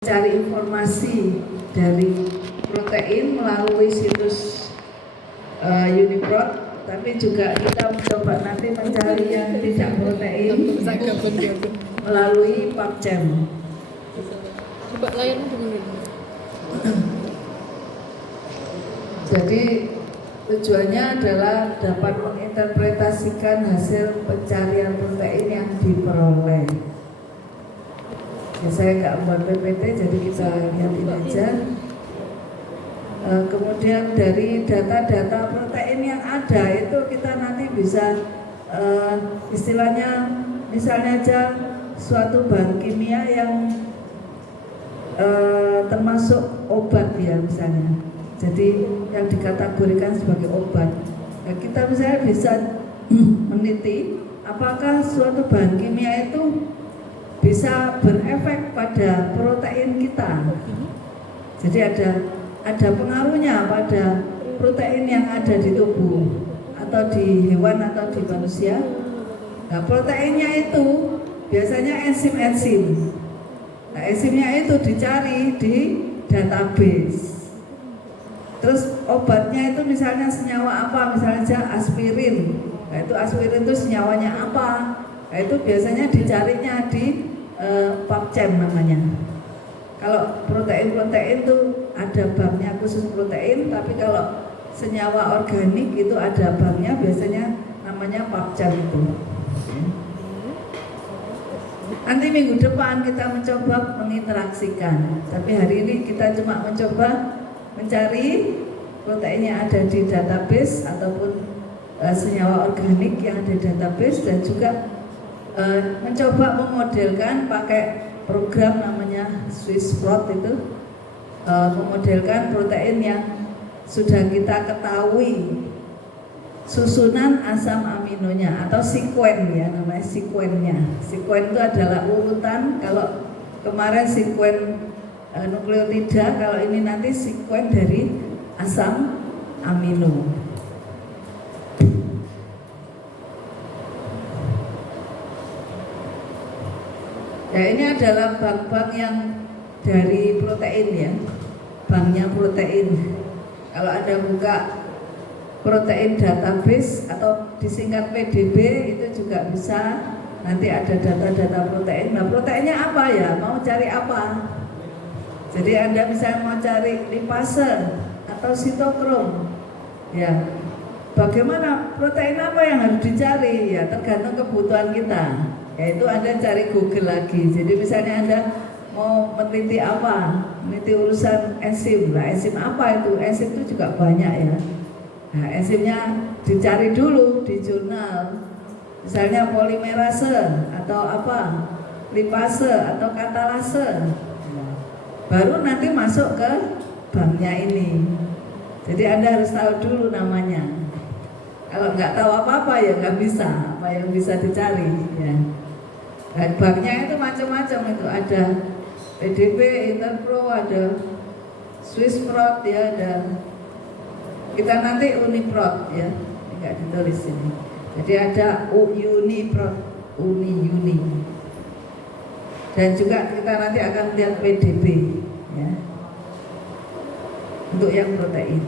Cari informasi dari protein melalui situs Uniprot, tapi juga kita mencoba nanti mencari yang tidak protein melalui PubChem. Coba layarnya dulu. Jadi tujuannya adalah dapat menginterpretasikan hasil pencarian protein yang diperoleh. Ya, saya nggak membuat PPT, jadi kita lihatin aja. Kemudian dari data-data protein yang ada itu kita nanti bisa istilahnya, misalnya aja suatu bahan kimia yang termasuk obat ya misalnya. Jadi yang dikategorikan sebagai obat. Nah, kita misalnya bisa meneliti apakah suatu bahan kimia itu bisa berefek pada protein kita. Jadi ada pengaruhnya pada protein yang ada di tubuh atau di hewan atau di manusia. Nah, proteinnya itu biasanya enzim-enzim. Nah, enzimnya itu dicari di database. Terus obatnya itu misalnya senyawa apa, misalnya aja aspirin. Nah, itu aspirin itu senyawanya apa? Nah, itu biasanya dicarinya di PubChem namanya. Kalau protein-protein itu ada banknya khusus protein, tapi kalau senyawa organik itu ada banknya, biasanya namanya PubChem itu. Nanti minggu depan kita mencoba menginteraksikan, tapi hari ini kita cuma mencoba mencari protein yang ada di database ataupun senyawa organik yang ada di database, dan juga mencoba memodelkan pakai program namanya SwissProt itu, memodelkan protein yang sudah kita ketahui susunan asam aminonya atau sekuen ya, namanya sekuennya. Sekuen itu adalah urutan, kalau kemarin sekuen nukleotida, kalau ini nanti sekuen dari asam amino. Ya, ini adalah bank-bank yang dari protein ya, banknya protein. Kalau Anda buka protein database atau disingkat PDB itu juga bisa, nanti ada data-data protein. Nah, proteinnya apa ya? Mau cari apa? Jadi Anda misalnya mau cari lipase atau sitokrom, ya bagaimana protein apa yang harus dicari? Ya tergantung kebutuhan kita. Yaitu Anda cari Google lagi. Jadi misalnya Anda mau meneliti apa? Meneliti urusan enzim. Nah, enzim apa itu? Enzim itu juga banyak ya. Nah, enzimnya dicari dulu di jurnal. Misalnya polimerase atau apa? Lipase atau katalase. Baru nanti masuk ke banknya ini. Jadi Anda harus tahu dulu namanya. Kalau nggak tahu apa-apa ya nggak bisa. Apa yang bisa dicari ya. Dan banknya itu macam-macam, itu ada PDB, Interpro, ada SwissProt ya, ada kita nanti Uniprot ya, nggak ditulis ini. Jadi ada Uniprot, Uni. Dan juga kita nanti akan lihat PDB ya, untuk yang protein.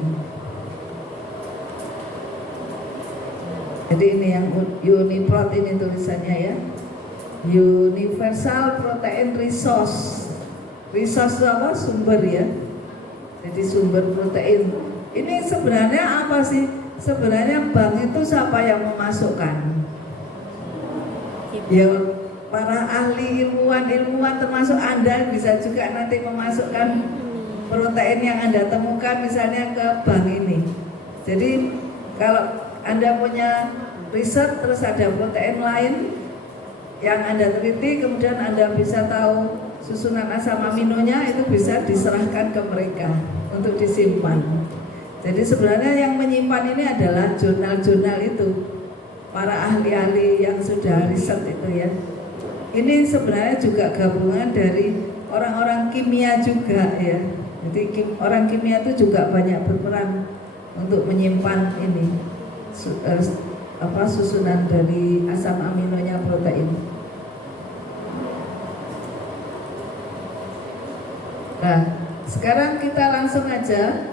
Jadi ini yang Uniprot ini tulisannya ya, Universal Protein Resource. Resource itu apa? Sumber ya. Jadi sumber protein. Ini sebenarnya apa sih? Sebenarnya bank itu siapa yang memasukkan? Ya para ahli ilmuwan termasuk Anda bisa juga nanti memasukkan protein yang Anda temukan misalnya ke bank ini. Jadi kalau Anda punya riset terus ada protein lain yang Anda teliti, kemudian Anda bisa tahu susunan asam aminonya, itu bisa diserahkan ke mereka untuk disimpan. Jadi sebenarnya yang menyimpan ini adalah jurnal-jurnal itu, para ahli-ahli yang sudah riset itu ya. Ini sebenarnya juga gabungan dari orang-orang kimia juga ya. Jadi orang kimia itu juga banyak berperan untuk menyimpan ini susunan dari asam aminonya protein. Nah, sekarang kita langsung aja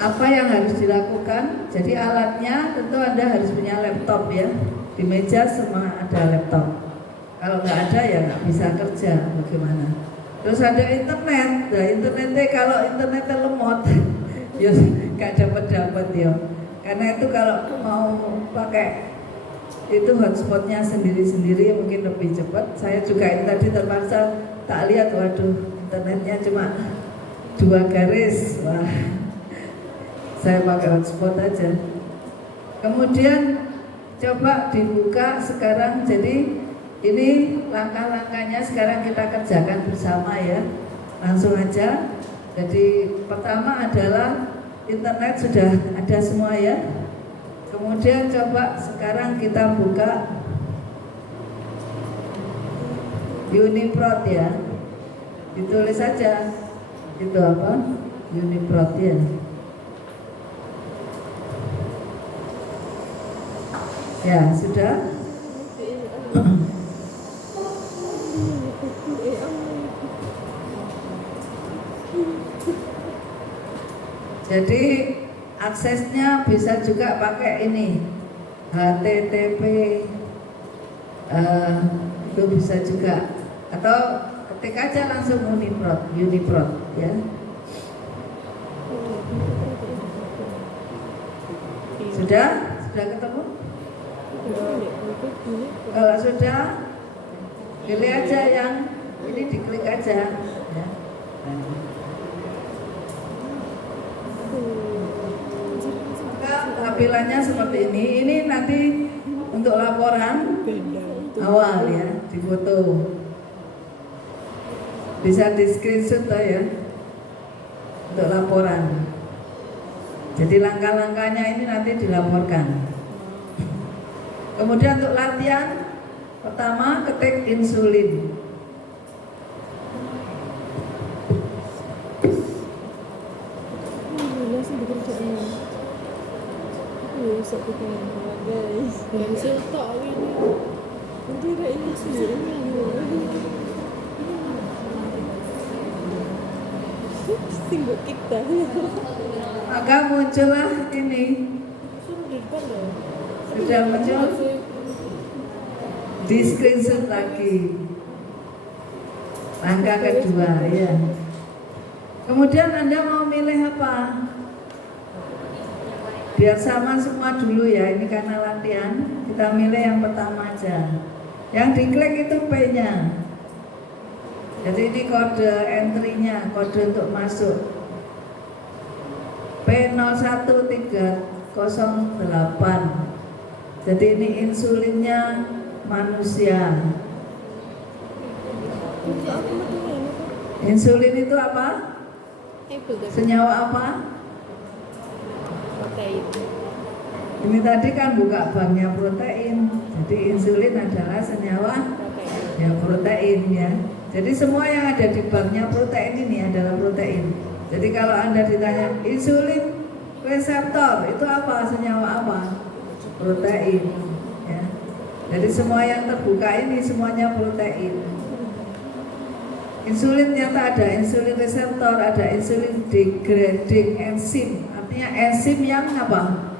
apa yang harus dilakukan. Jadi alatnya tentu Anda harus punya laptop ya. Di meja semua ada laptop. Kalau nggak ada ya nggak bisa kerja, bagaimana? Terus ada internet. Nah, internetnya kalau internetnya lemot, ya nggak dapat ya. Karena itu kalau mau pakai itu hotspotnya sendiri-sendiri mungkin lebih cepat. Saya juga ini tadi terpaksa tak lihat, waduh internetnya cuma 2 garis. Wah, saya pakai hotspot aja. Kemudian coba dibuka sekarang. Jadi ini langkah-langkahnya sekarang kita kerjakan bersama ya. Langsung aja. Jadi pertama adalah internet sudah ada semua ya. Kemudian coba sekarang kita buka Uniprot ya. Ditulis saja itu apa? Uniprot ya. Ya, sudah. Jadi aksesnya bisa juga pakai ini HTTP, itu bisa juga, atau ketik aja langsung Uniprot ya. Sudah ketemu? Kalau sudah, pilih aja yang ini, diklik aja ya. Tampilannya seperti ini. Ini nanti untuk laporan awal ya, difoto. Bisa di screenshot ya untuk laporan. Jadi langkah-langkahnya ini nanti dilaporkan. Kemudian untuk latihan, pertama ketik insulin. Pensil tak ini. Nanti kayak ini sendiri. Tinggal kita. Maka muncullah ini. Suruh di depan loh. Sudah muncul. Di screenshot lagi. Langkah kedua ya. Kemudian Anda mau milih apa? Biar sama semua dulu ya, ini karena latihan. Kita milih yang pertama aja. Yang diklik itu P-nya. Jadi ini kode entry-nya, kode untuk masuk. P01308. Jadi ini insulinnya manusia. Insulin itu apa? Senyawa apa? Protein. Ini tadi kan buka banknya protein. Jadi insulin adalah senyawa ya protein ya. Jadi semua yang ada di banknya protein ini adalah protein. Jadi kalau Anda ditanya insulin reseptor itu apa, senyawa apa? Protein ya. Jadi semua yang terbuka ini semuanya protein. Insulin ternyata ada insulin reseptor, ada insulin degrading enzim. Artinya enzim yang apa?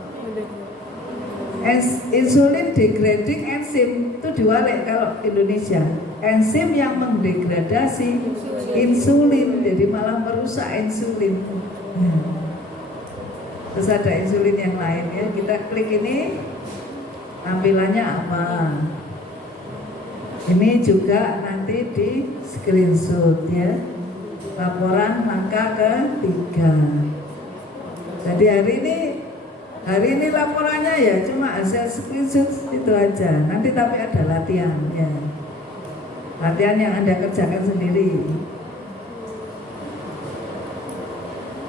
Insulin degrading enzim itu diwalik kalau Indonesia. Enzim yang mendegradasi insulin, jadi malah merusak insulin. Terus ada insulin yang lain ya. Kita klik ini, tampilannya apa? Ini juga nanti di screenshot ya. Laporan langkah ketiga. Jadi hari ini laporannya ya cuma hasil screenshot itu aja. Nanti tapi ada latihan ya. Latihan yang Anda kerjakan sendiri.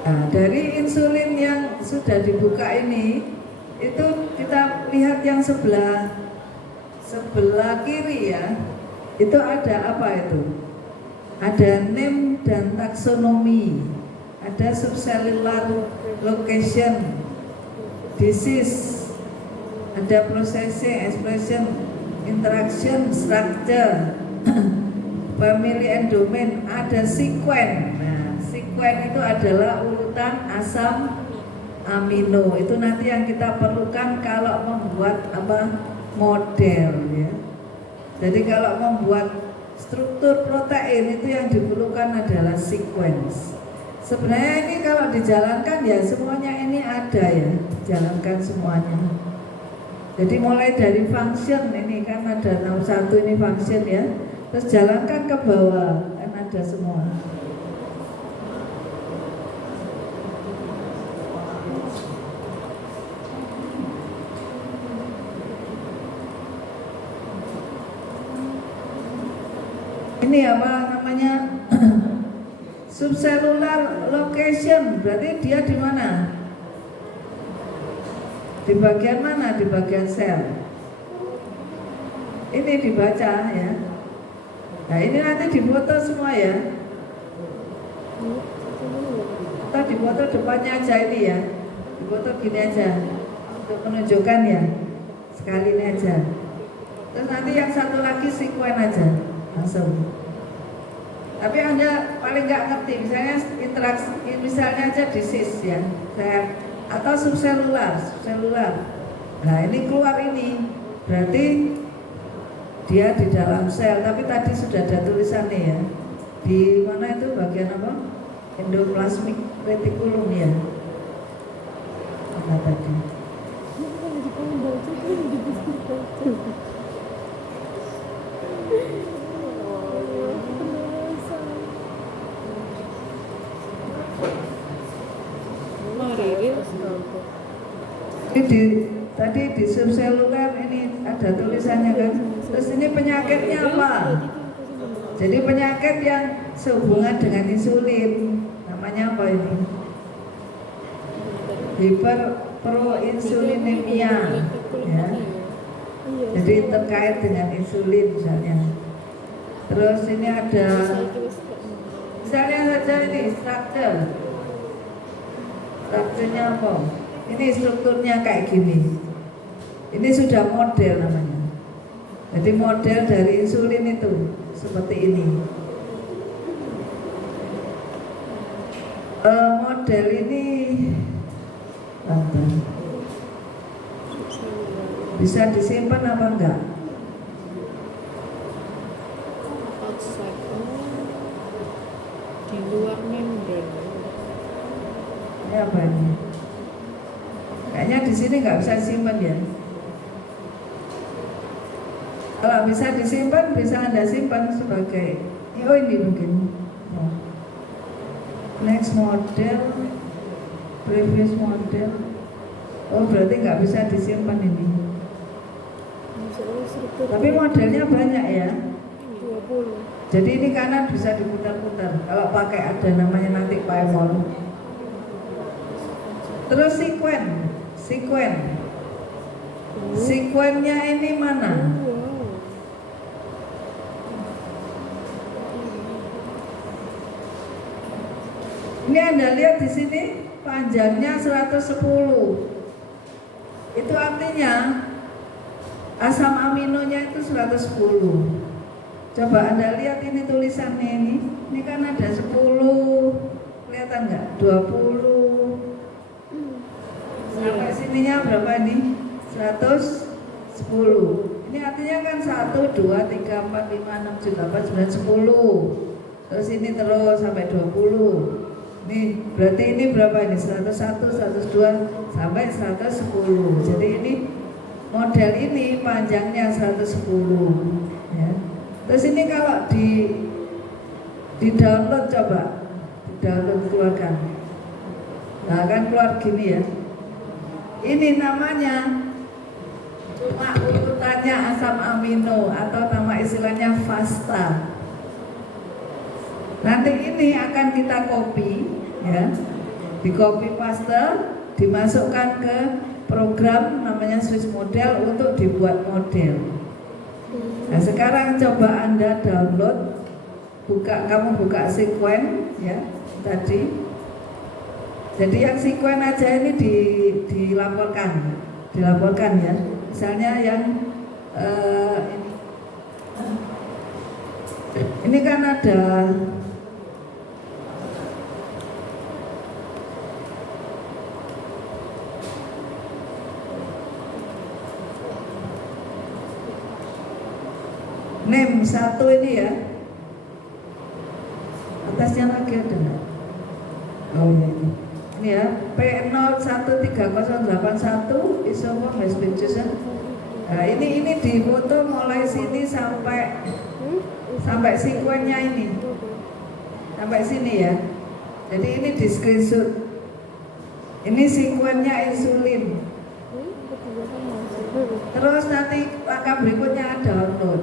Nah, dari insulin yang sudah dibuka ini, itu kita lihat yang sebelah kiri ya. Itu ada apa itu? Ada name dan taksonomi, ada subcellular location, disease, ada processing, expression, interaction, structure, family and domain, ada sekuen. Nah, sekuen itu adalah urutan asam amino. Itu nanti yang kita perlukan kalau membuat model ya. Jadi kalau membuat struktur protein itu yang diperlukan adalah sequence. Sebenarnya ini kalau dijalankan ya semuanya ini ada ya, dijalankan semuanya. Jadi mulai dari function ini kan ada 61 ini function ya, terus jalankan ke bawah kan ada semua. Ini apa namanya? Subcellular location, berarti dia di mana? Di bagian mana? Di bagian sel. Ini dibaca ya. Nah ini nanti difoto semua ya. Kita difoto depannya aja ini ya. Difoto gini aja untuk menunjukkan ya. Sekali ini aja. Terus nanti yang satu lagi sekuen aja langsung. Tapi Anda paling nggak ngerti, misalnya interaksi, misalnya aja disease ya, atau subselular. Nah ini keluar ini, berarti dia di dalam sel. Tapi tadi sudah ada tulisannya ya. Di mana itu bagian apa? Endoplasmic reticulum ya. Apa tadi? Ini tadi di subseluler ini ada tulisannya kan. Terus ini penyakitnya apa? Jadi penyakit yang sehubungan dengan insulin, namanya apa ini? Hiperproinsulinemia ya. Jadi terkait dengan insulin misalnya. Terus ini ada misalnya saja ini strukturnya apa? Ini strukturnya kayak gini. Ini sudah model namanya. Jadi model dari insulin itu seperti ini. Model ini bisa disimpan apa enggak? Di luar membran. Ini apa ini? Kayaknya di sini nggak bisa disimpan ya. Kalau bisa disimpan, bisa Anda simpan sebagai ini mungkin. Next model, previous model. Oh berarti nggak bisa disimpan ini. Tapi modelnya banyak ya. 20. Jadi ini kanan bisa diputar-putar. Kalau pakai ada namanya nanti paemon. Terus sekuennya ini mana? Ini Anda lihat di sini panjangnya 110. Itu artinya asam aminonya itu 110. Coba Anda lihat ini tulisannya ini. Ini kan ada 10. Kelihatan nggak? 20. Sampai sininya berapa ini? 110. Ini artinya kan 1, 2, 3, 4, 5, 6, 7, 8, 9, 10. Terus ini terus sampai 20. Ini berarti ini berapa ini? 101, 102 sampai 110. Jadi ini model ini panjangnya 110 ya. Terus ini kalau di download, coba di download keluarkan. Nah kan keluar gini ya. Ini namanya cuma urutannya asam amino atau nama istilahnya FASTA. Nanti ini akan kita copy ya, di copy paste, dimasukkan ke program namanya Swiss Model untuk dibuat model. Nah sekarang coba Anda download, kamu buka sekuen ya tadi. Jadi yang sekuen aja ini dilaporkan ya. Misalnya yang ini. Ini kan ada NEM 1 ini ya. Atasnya lagi ada enggak? Oh iya ini. Ini ya, P013081 isoform has been chosen. Nah, ini di foto mulai sini sampai sekuennya ini. Sampai sini ya. Jadi ini di screenshot. Ini sekuennya insulin. Terus nanti langkah berikutnya download.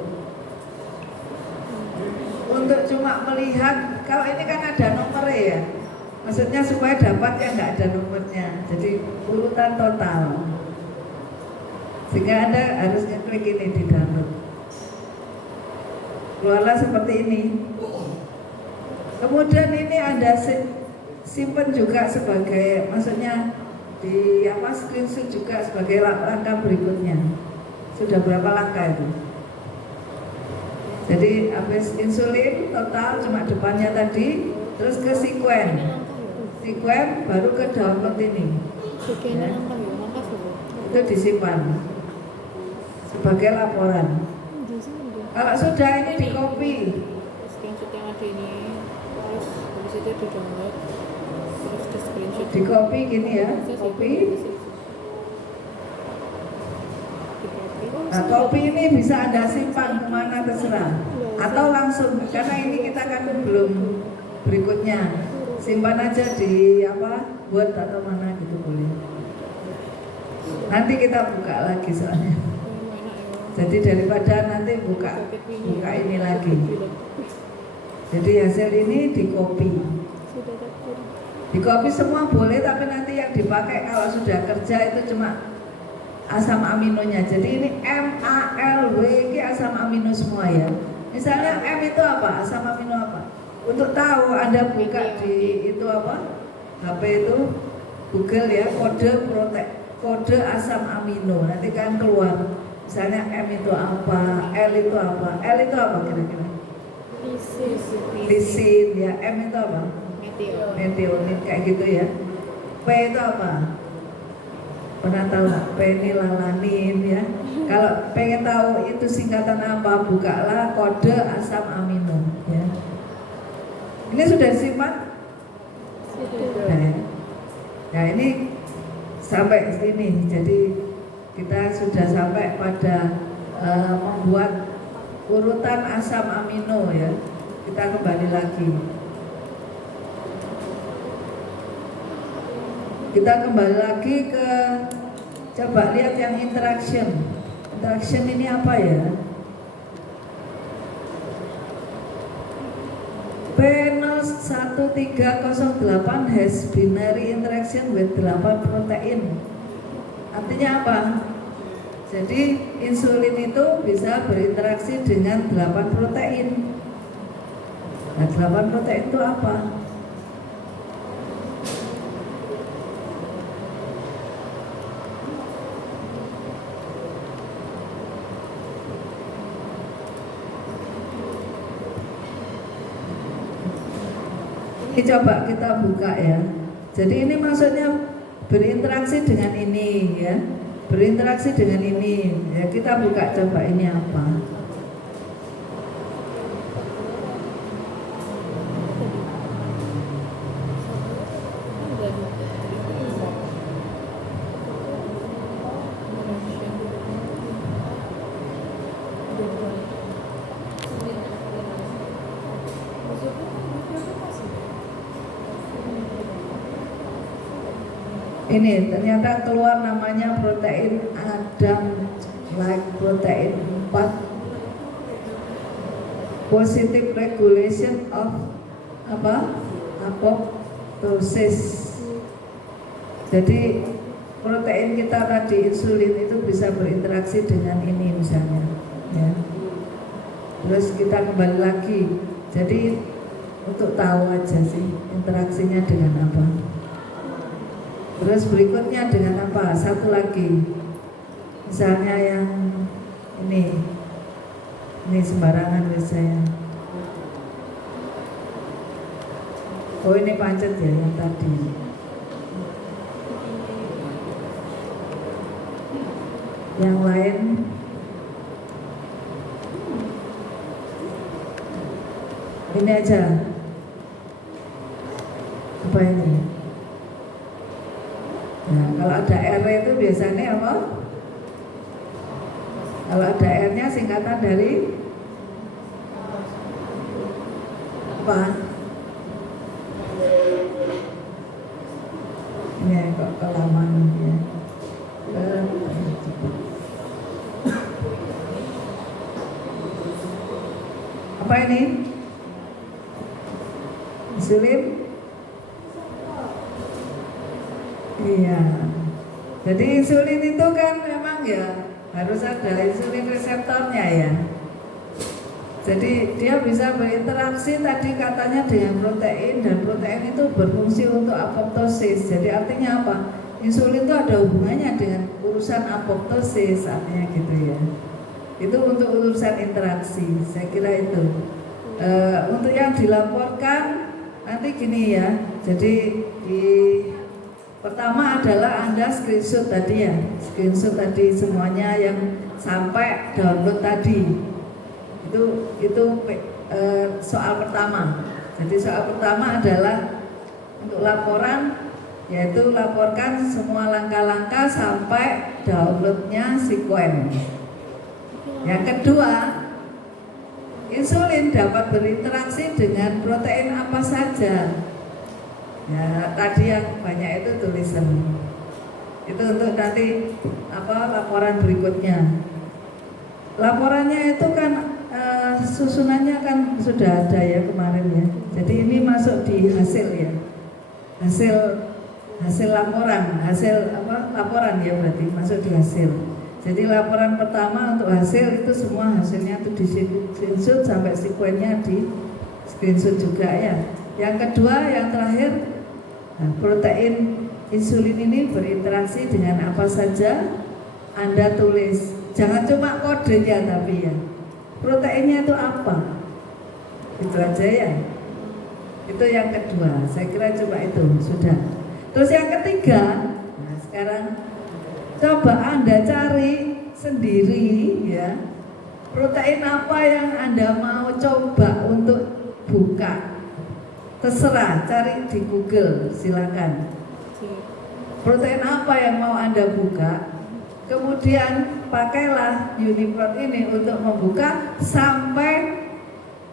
Untuk cuma melihat, kalau ini kan ada nomornya ya. Maksudnya supaya dapat yang nggak ada nomornya. Jadi urutan total. Sehingga Anda harus klik ini di download. Keluarlah seperti ini. Kemudian ini Anda simpan juga sebagai, maksudnya di screenshot juga sebagai langkah berikutnya. Sudah berapa langkah itu? Jadi habis insulin total cuma depannya tadi, terus ke sekuen baru ke download ini. Ya. Itu disimpan sebagai laporan. Kalau sudah ini di copy. Screenshot yang ada ini, terus habis itu di download, terus di screenshot. Di copy gini ya, copy. Nah, copy ini bisa Anda simpan kemana terserah, atau langsung, karena ini kita kan belum berikutnya. Simpan aja di Word atau mana gitu boleh. Nanti kita buka lagi soalnya. Jadi daripada nanti buka ini lagi. Jadi hasil ini di copy. Di copy semua boleh, tapi nanti yang dipakai kalau sudah kerja itu cuma asam aminonya. Jadi ini MALW ini asam amino semua ya. Misalnya M itu apa? Asam amino apa? Untuk tahu Anda buka di itu HP itu Google ya, kode asam amino. Nanti kan keluar. Misalnya M itu apa? L itu apa? L itu apa kira-kira? Lisin ya. M itu apa? Metionin kayak gitu ya. P itu apa? Pernah tahu nggak? Penilalanin ya. Kalau pengen tahu itu singkatan apa, bukalah kode asam amino ya. Ini sudah disimpan? Sudah. Nah ini sampai sini. Jadi kita sudah sampai pada membuat urutan asam amino ya. Kita kembali lagi. Kita kembali lagi ke, coba lihat yang interaction. Interaction ini apa ya? P01308 has binary interaction with 8 protein. Artinya apa? Jadi insulin itu bisa berinteraksi dengan 8 protein. Nah, 8 protein itu apa? Ini coba kita buka ya. Jadi ini maksudnya berinteraksi dengan ini ya. Berinteraksi dengan ini. Ya kita buka coba ini apa. Ini ternyata keluar namanya protein Adam like protein 4 positive regulation of apoptosis. Jadi protein kita tadi insulin itu bisa berinteraksi dengan ini misalnya ya. Terus kita kembali lagi. Jadi untuk tahu aja sih interaksinya dengan apa. Terus berikutnya dengan apa? Satu lagi. Misalnya yang ini sembarangan saya. Oh ini pancet ya yang tadi. Yang lain ini aja. Apa ini? Nah, kalau ada R itu biasanya apa? Kalau ada R-nya singkatan dari apa? Ini kok kelamaan ya. Apa ini? Insulin? Iya. Jadi insulin itu kan memang ya harus ada insulin reseptornya ya. Jadi dia bisa berinteraksi tadi katanya dengan protein, dan protein itu berfungsi untuk apoptosis. Jadi artinya apa? Insulin itu ada hubungannya dengan urusan apoptosis, artinya gitu ya. Itu untuk urusan interaksi, saya kira itu. Untuk yang dilaporkan nanti gini ya. Jadi pertama adalah Anda screenshot tadi ya, screenshot tadi semuanya yang sampai download tadi. Itu soal pertama. Jadi soal pertama adalah untuk laporan, yaitu laporkan semua langkah-langkah sampai downloadnya sekuen. Yang kedua, insulin dapat berinteraksi dengan protein apa saja. Ya tadi yang banyak itu tulisan. Itu untuk nanti laporan berikutnya. Laporannya itu kan susunannya kan sudah ada ya kemarin ya. Jadi ini masuk di hasil ya. Hasil laporan, laporan ya berarti masuk di hasil. Jadi laporan pertama untuk hasil itu semua hasilnya itu di screenshot sampai sekuennya di screenshot juga ya. Yang kedua, yang terakhir, protein insulin ini berinteraksi dengan apa saja Anda tulis. Jangan cuma kodenya tapi ya. Proteinnya itu apa? Itu aja ya. Itu yang kedua. Saya kira cuma itu sudah. Terus yang ketiga, nah sekarang coba Anda cari sendiri ya. Protein apa yang Anda mau coba untuk buka? Terserah, cari di Google, silakan. Protein apa yang mau Anda buka? Kemudian pakailah Uniprot ini untuk membuka sampai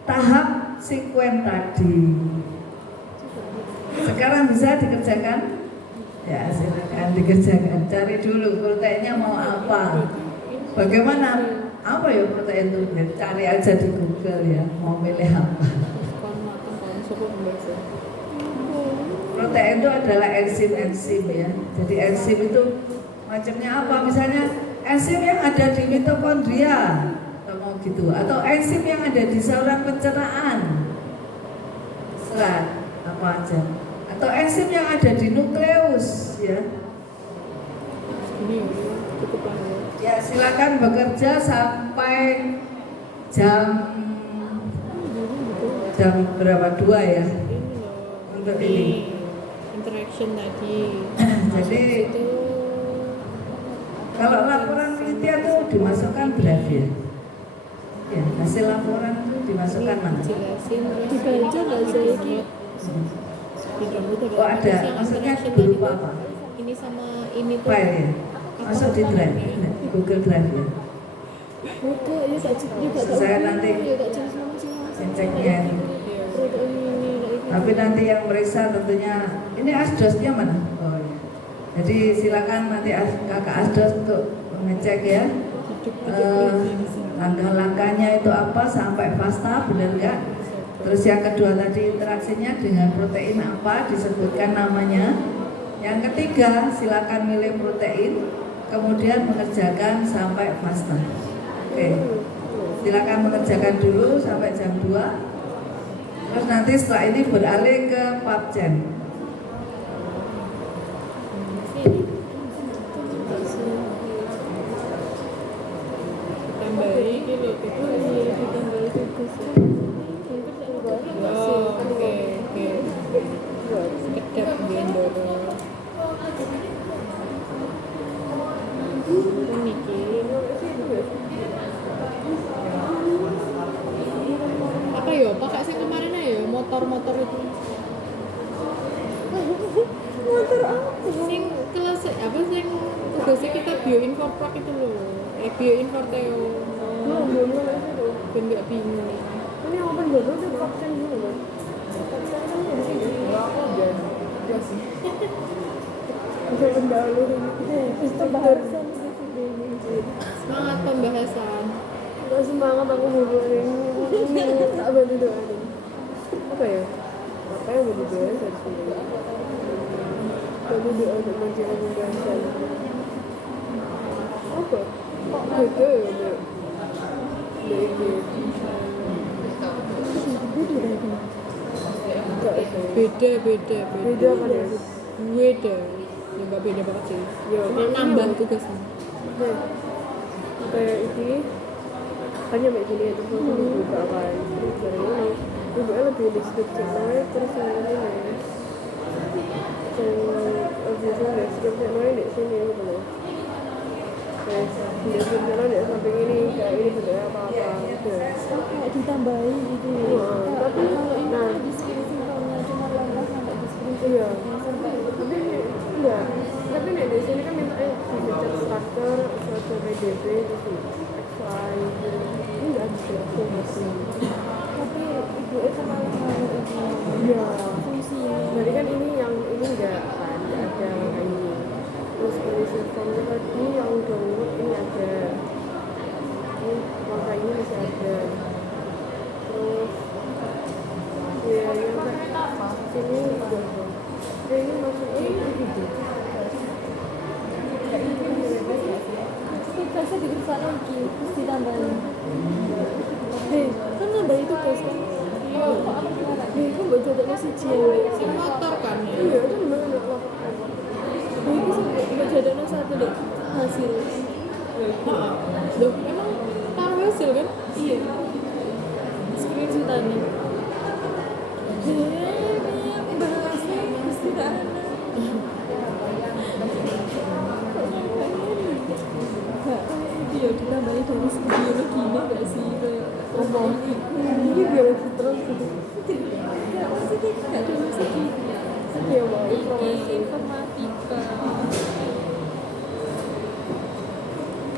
tahap sekuen tadi. Sekarang bisa dikerjakan? Ya silakan dikerjakan. Cari dulu proteinnya mau apa. Bagaimana? Apa ya protein itu? Cari aja di Google ya. Mau milih apa? Protein itu adalah enzim ya. Jadi enzim itu macamnya apa? Misalnya enzim yang ada di mitokondria, mau gitu, atau enzim yang ada di saluran pencernaan, serat apa aja, atau enzim yang ada di nukleus ya. Ya silakan bekerja sampai jam berapa? 2 ya untuk ini interaction tadi. Jadi kalau laporan penelitian itu dimasukkan draft ya. Ya, hasil laporan itu dimasukkan mana? Jelasin dibaca nggak saya ini? Oh ada, maksudnya berupa apa? Ini sama ini tuh. File ya? Masuk di drive, di Google Drive ya? Buku ya tak juga tak. Saya nanti ceknya ini. Tapi nanti yang meriksa tentunya ini asdosnya mana? Oh ya. Jadi silakan nanti kakak asdos untuk mengecek ya. Langkah-langkahnya itu apa sampai pasta benar nggak? Terus yang kedua tadi interaksinya dengan protein apa disebutkan namanya. Yang ketiga silakan milih protein, kemudian mengerjakan sampai pasta. Oke, silakan mengerjakan dulu sampai jam 2. Terus nanti setelah ini beralih ke PubChem. Oke. sekedap gendoro niki apa ya pakai sing kemarin aja motor-motor itu motor apa? sing kelas apa sing tugasnya kita bioinforpak itu loh bioinforteo Belum itu. ben nggak bingung Ini yang open dulu tuh vaksin dulu kan? Vaksin kan di sini. Ya sih. Bisa pendahulu instruktur. semangat pembahasan Gak semangat aku bubuk ini. Tak bantu doain. Apa ya? Apa yang mau dibahas harus dulu. Bantu doa untuk menjaga pembahasan. Apa? Kok beda ya Mbak? Mbak ini. beda Beda apa ya? beda ya nggak beda banget sih Ya, cuma ini nambah apa? tugasnya Nah, kayak ini hanya kayak gini terus langsung dibuka kan terus dari ini ibunya lebih deskripsi namanya terus yang ini nih yang biasanya deskripsi namanya di sini gitu loh deskripsi namanya di samping ini kayak ini bentuknya apa-apa gitu kayak ditambahi gitu ya. tapi Kalau ini nah di screen simpelnya cuma lepas sampai di screen iya sampai tapi enggak tapi nih di sini kan mintanya dibaca struktur PDB terus XY gitu ini enggak dijelasin masih tapi ibu itu malah mau itu iya fungsinya. berarti kan ini yang ini enggak kan enggak ada kayak ini terus polisi formnya tadi yang download ini ada ini langkah ini masih ada terus ya yang sini juga ada ini masuknya gitu Itu biasa diurusan lagi terus ditambahin. Kan nambah itu guys kan. Iya. Kok aku gimana? itu mbak jadwalnya si cewek sing motor kan ya iya itu memang enak lah ini sih mbak jadwalnya satu deh hasil loh emang taruh hasil kan Iya. Screen sultannya. Bahasnya mesti tak ada. Iya ditambahin dari segi biologi ini gak sih kayak ngomong ini biologi terus gitu gak maksudnya gak dari segi segi ya mbak informasi informatika.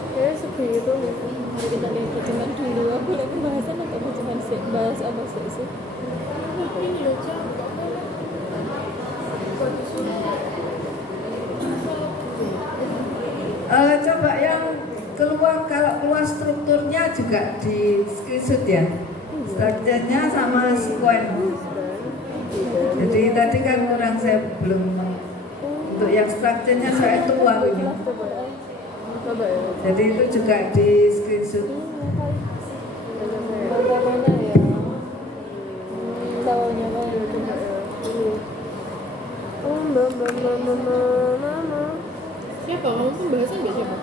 kayak segi itu nih Mari kita lihat bacaan dulu. Aku lagi pembahasan atau bacaan sih? Bahas apa sih? ini loh Cak. Coba yang keluar, kalau keluar strukturnya juga di screenshot ya. Strukturnya sama sequence. Jadi tadi kan orang saya belum untuk yang strukturnya saya tuang ini. coba ya Jadi itu juga di screenshot. Mana ya? Tahunya kan. coba ya ini oh mama siapa kamu pembahasan nggak siapa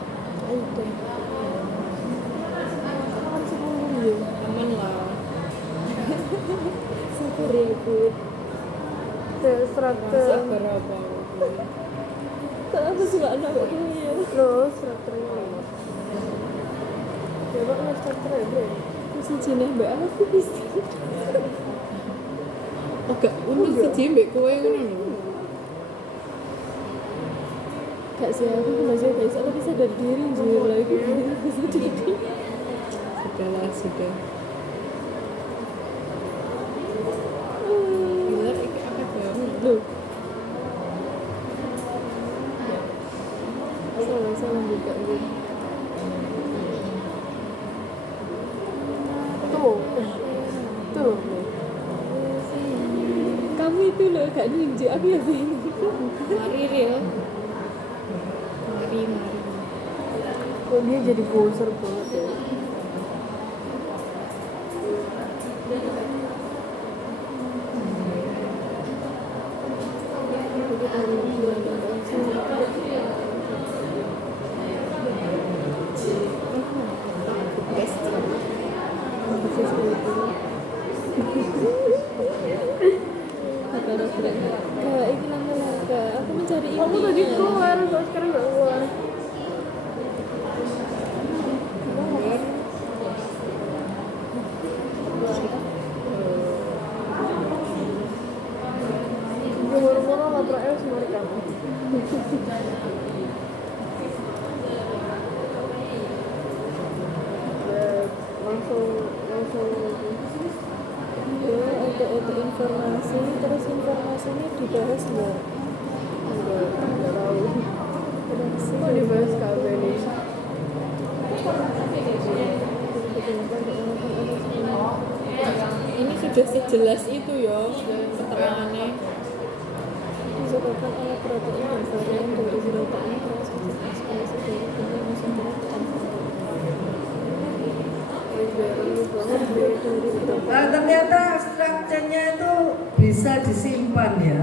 Itu. Kan 10 ya. aman lah Syukur ya Bu. kayak masa struktur berapa Tak aku suka anak ya. no strukturnya coba kan strukturnya bro Si jeneng mbak aku bisa. agak untuk si jembek kowe ngono lho Gak sih aku belajar guys. Aku bisa dari diri jujur lagi. Bisa diri. sudahlah sudah bener iki akeh banget Loh. Salah buka gitu. tuh Kamu itu loh gak nunjuk aku ya bingung. mari real mari kok dia jadi poser banget ya Kata Robert. Kak, ini lama Kak. Aku mencari ini. Kamu tadi keluar, kok sekarang nggak keluar? Moro-moro labraknya semua rekam. Langsung Ya, untuk informasi, terus informasinya dibahas nggak? nggak tahu. Kenapa sih? Kok dibahas KB nih? Ini sudah sejelas itu ya keterangannya. Disebabkan oleh protein dan varian dari protein transkripsi dari bentuk masuknya ke Nah, ternyata strukturnya itu bisa disimpan ya.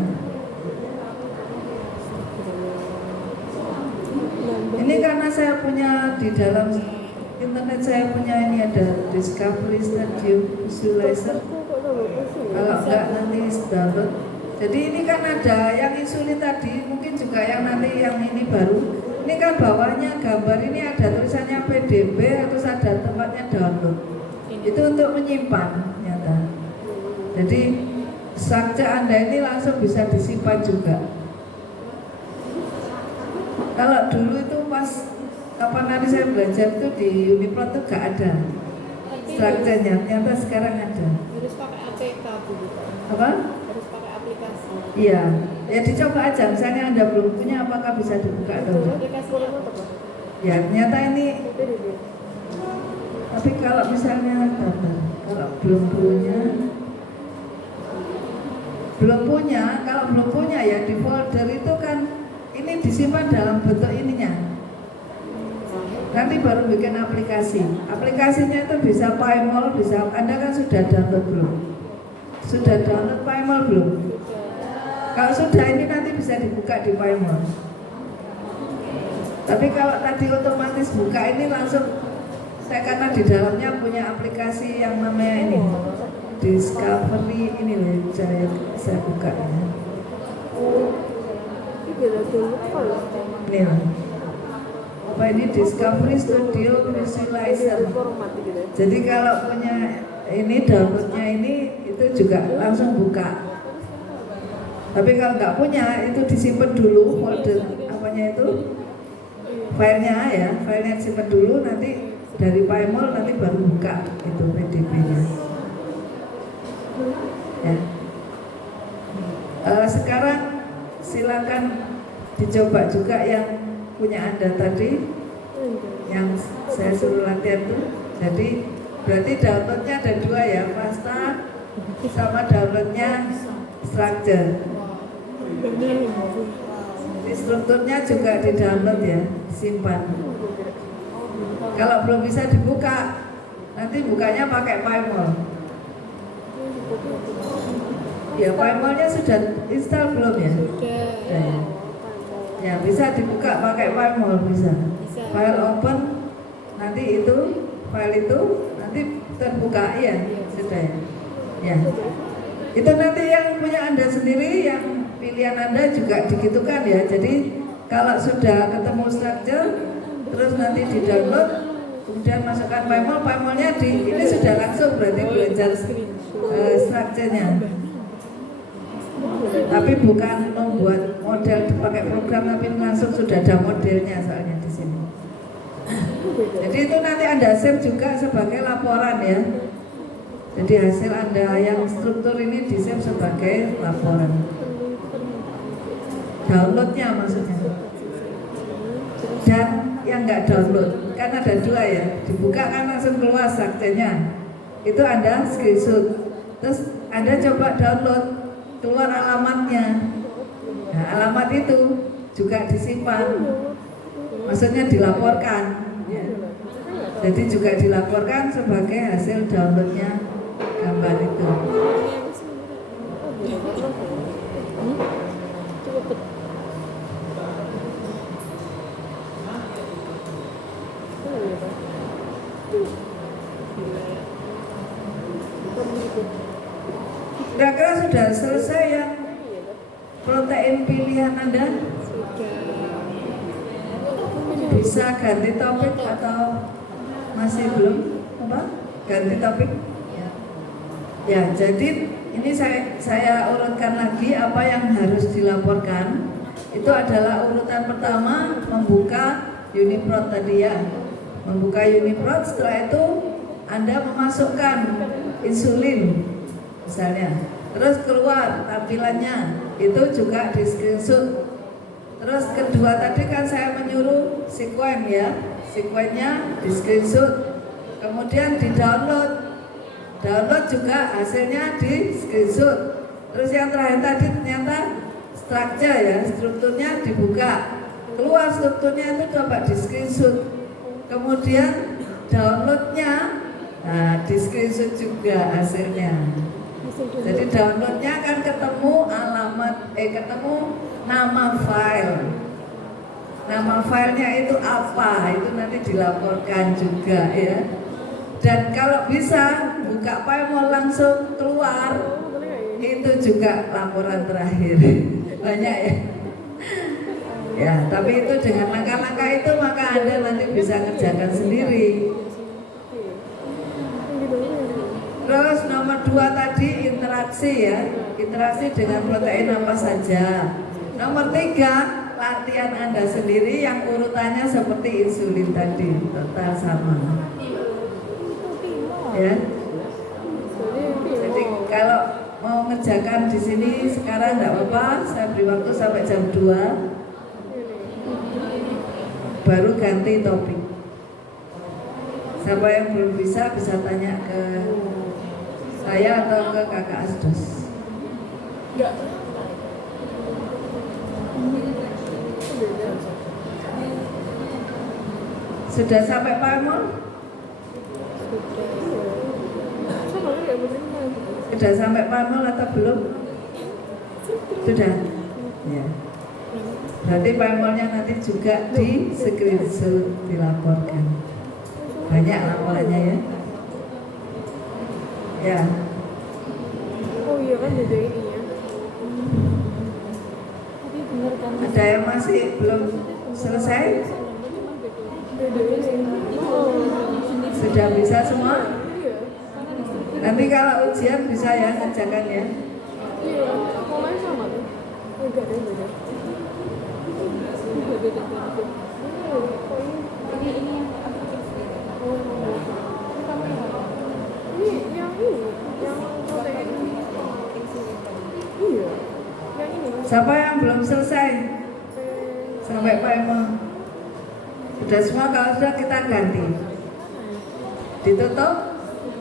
Ini karena saya punya di dalam internet, saya punya ini ada Discovery Studio Visualizer. Kalau enggak nanti download. Jadi ini kan ada yang insulin tadi, mungkin juga yang nanti yang ini baru. Ini kan bawahnya gambar ini ada tulisannya PDB, terus ada tempatnya download. Itu untuk menyimpan nyata. Jadi struktur Anda ini langsung bisa disimpan juga. Kalau dulu itu pas kapan nanti saya belajar itu di Uniplot itu gak ada strukturnya, ternyata sekarang ada. Harus pakai APK dulu. Apa? Harus pakai aplikasi. Iya, ya dicoba aja. Misalnya Anda belum punya, apakah bisa dibuka atau enggak? Aplikasinya apa? Ya ternyata ini. Tapi kalau misalnya kalau belum punya, kalau belum punya ya di folder itu kan ini disimpan dalam bentuk ininya. Nanti baru bikin aplikasi. Aplikasinya itu bisa PyMol, bisa. Anda kan sudah download belum? Sudah download PyMol belum? Kalau sudah ini nanti bisa dibuka di PyMol. Tapi kalau tadi otomatis buka ini langsung. Saya karena di dalamnya punya aplikasi yang namanya ini Discovery ini loh, saya buka ya. Ini loh. Apa ini Discovery Studio Visualizer. Jadi kalau punya ini downloadnya ini itu juga langsung buka. Tapi kalau nggak punya itu disimpan dulu folder apanya itu filenya ya, filenya disimpan dulu nanti. Dari PyMol nanti baru buka itu PDB-nya. Ya. Sekarang silakan dicoba juga yang punya Anda tadi, yang saya suruh latihan itu. Jadi berarti downloadnya ada dua ya, Pasta sama downloadnya structure. Jadi strukturnya juga di download ya, disimpan. Kalau belum bisa dibuka, nanti bukanya pakai PyMol. Ya, PyMolnya sudah install belum ya? Sudah. Ya. Ya, bisa dibuka pakai PyMol bisa. File open, nanti itu file itu nanti terbuka ya, sudah ya. Ya. Itu nanti yang punya Anda sendiri, yang pilihan Anda juga digitukan ya. Jadi kalau sudah ketemu structure, terus nanti di download, kemudian masukkan PyMol, PyMolnya ini sudah langsung berarti belajar strukturnya. Tapi bukan membuat model pakai program, tapi langsung sudah ada modelnya soalnya di sini. Jadi itu nanti Anda save juga sebagai laporan ya. Jadi hasil Anda yang struktur ini di save sebagai laporan. Downloadnya maksudnya. Dan yang nggak download kan ada dua ya, dibuka kan langsung keluar strukturnya, itu Anda screenshot, terus Anda coba download, keluar alamatnya. Nah, alamat itu juga disimpan, maksudnya dilaporkan ya. Jadi juga dilaporkan sebagai hasil downloadnya gambar itu. Kira-kira sudah selesai yang protein pilihan Anda? Sudah. Bisa ganti topik atau masih belum? Apa? Ganti topik? Ya, jadi ini saya urutkan lagi apa yang harus dilaporkan. Itu adalah urutan pertama, membuka Uniprot tadi ya. Membuka Uniprot, setelah itu Anda memasukkan insulin misalnya. Terus keluar tampilannya, itu juga di screenshot. Terus kedua tadi kan saya menyuruh sekuen ya, sekuennya di screenshot. Kemudian di download juga hasilnya di screenshot. Terus yang terakhir tadi ternyata struktur ya, strukturnya dibuka, keluar strukturnya itu coba di screenshot. Kemudian downloadnya, nah di screenshot juga hasilnya. Jadi downloadnya kan ketemu alamat, ketemu nama file. Nama filenya itu apa? Itu nanti dilaporkan juga ya. Dan kalau bisa buka file langsung keluar, itu juga laporan terakhir. Banyak ya. Ya, tapi itu dengan langkah-langkah itu maka Anda nanti bisa kerjakan sendiri. Terus nomor 2 tadi interaksi ya, interaksi dengan protein apa saja. Nomor 3 latihan Anda sendiri yang urutannya seperti insulin tadi, total sama. Ya. Jadi kalau mau ngerjakan di sini sekarang nggak apa-apa, saya beri waktu sampai jam 2. Baru ganti topik. Siapa yang belum bisa tanya ke saya atau ke kakak Asdos. Enggak. Sudah sampai Palmol? Sudah sampai Palmol atau belum? Sudah? Ya. Berarti Palmolnya nanti juga di screenshot dilaporkan. Banyak laporannya ya. Ya. Oh iya kan beda ini ya. Tapi bener kan? Ada yang masih belum selesai? Beda ini. Oh. Sudah bisa semua? Iya. Nanti kalau ujian bisa ya kerjakan ya. Iya. Polanya sama tuh. Oh enggak ada yang beda. Beda-beda. Oh, kok ini? Ini yang aku Oh, ini kamu yang apa? Ini yang protein. Iya. Yang ini. Siapa yang belum selesai? Sampai Pak Emon. Sudah semua, kalau sudah kita ganti. Ditutup,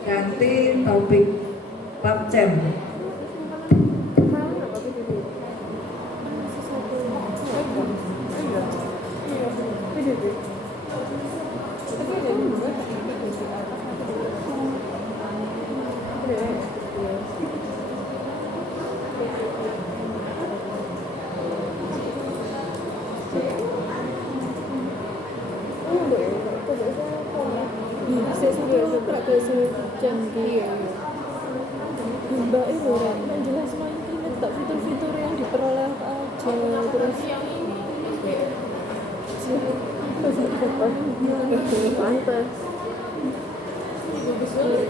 ganti topik PubChem. Mana apa itu? Sesuatu. Iya. Iya. PDB. Tapi ada yang juga Bisa sih prak ke jam dia. Mbak itu kan jelas main ini tak fitur-fitur yang diperoleh aja terus pantas.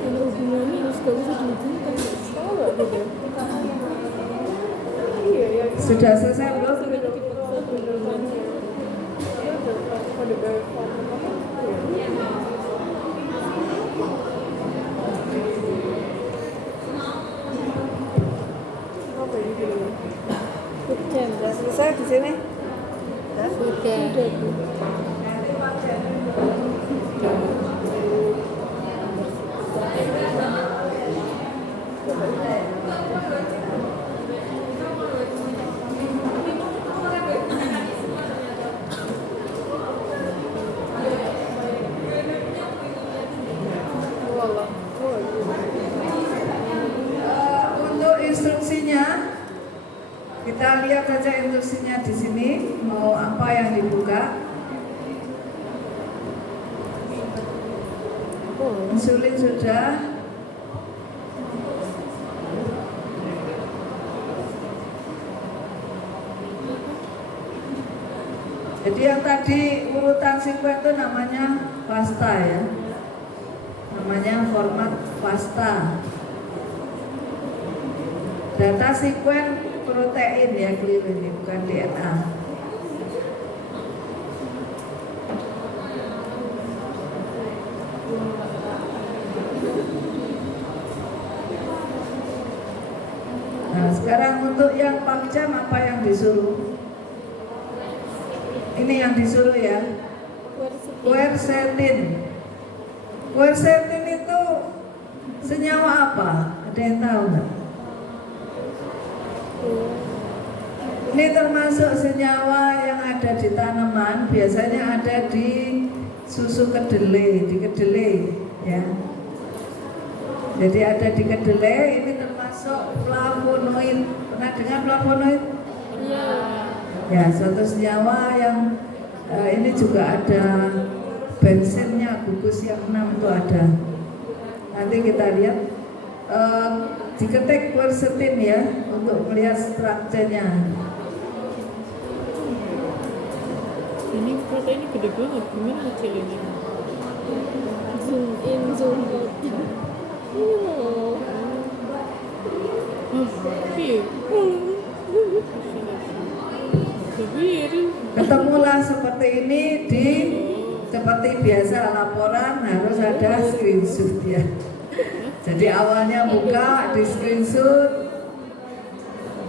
kalau hubungannya harus gak bisa dihubungkan. Tahu nggak beda? Iya ya. Sudah selesai belum? Sampai dipaksa hubungan. Ada banyak. Apa ini gitu? Hujan. Sudah selesai di sini? Sudah. Walah. Untuk instruksinya, kita lihat saja instruksinya di sini. Mau apa yang dibuka? Insulin sudah. Jadi yang tadi urutan sekuen itu namanya FASTA ya. Namanya format FASTA. Data sekuen protein ya, keliru ini, bukan DNA. Nah, sekarang untuk yang PACAM apa yang disuruh? Ini yang disuruh ya. Quercetin. Quercetin itu senyawa apa? Ada yang tahu nggak? Ini termasuk senyawa yang ada di tanaman, biasanya ada di susu kedelai, di kedelai ya. Jadi ada di kedelai, ini termasuk flavonoid. Pernah dengar flavonoid? Iya. Ya, suatu senyawa yang ini juga ada bensinnya, gugus yang 6 itu ada. Nanti kita lihat diketik quercetin ya untuk melihat strukturnya. Ini proteinnya gede banget, gimana kecil ini? Zoom in, zoom out. Ini loh. Iya. Kebir. Ketemulah seperti ini di seperti biasa laporan harus ada screenshot ya. Jadi awalnya buka di screenshot,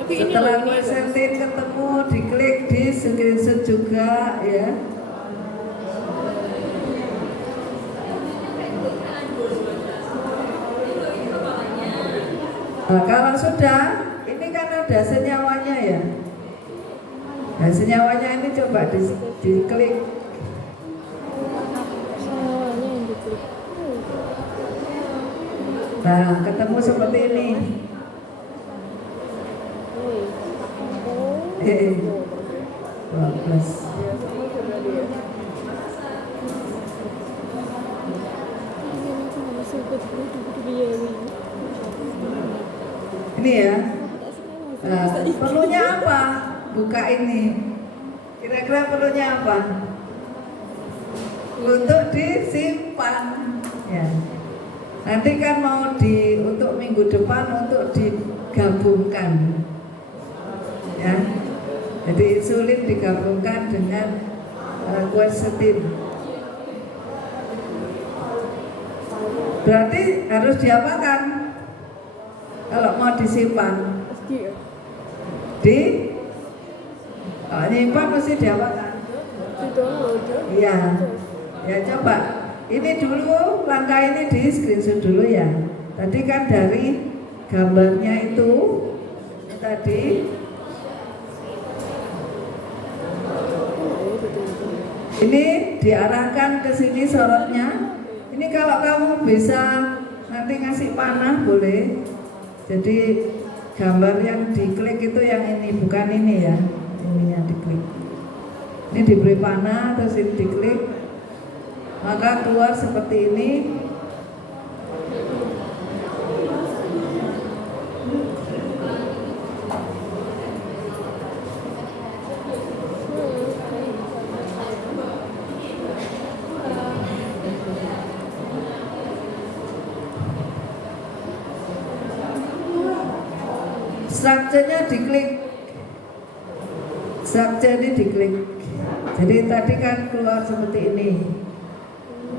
Tapi ini setelah loh, ini quercetin ketemu diklik di screenshot juga ya. Nah, kalau sudah, ini kan ada senyawanya ya. Nah, senyawanya ini coba diklik. Semuanya yang diklik. Nah, ketemu seperti ini. Oh. Bagus. Ya, sama sudah dia. Ini aku nggak suka dia ini. Ini ya. Tak suka Nah, perlunya apa? Buka ini. Kira-kira perlunya apa? Untuk disimpan. Ya. Nanti kan mau untuk minggu depan untuk digabungkan. Ya. Jadi insulin digabungkan dengan quercetin. Berarti harus diapakan? Kalau mau disimpan Pasti ya. kalau nyimpan mesti diapakan? Di download. Iya. Ya coba. Ini dulu langkah ini di screenshot dulu ya. Tadi kan dari gambarnya itu tadi. Ini diarahkan ke sini sorotnya. Ini kalau kamu bisa nanti ngasih panah boleh. Jadi gambar yang diklik itu yang ini, bukan ini ya. Ininya diklik. Ini diberi panah terus ini diklik. Maka keluar seperti ini. Strukturnya diklik. Struktur ini diklik. Jadi tadi kan keluar seperti ini.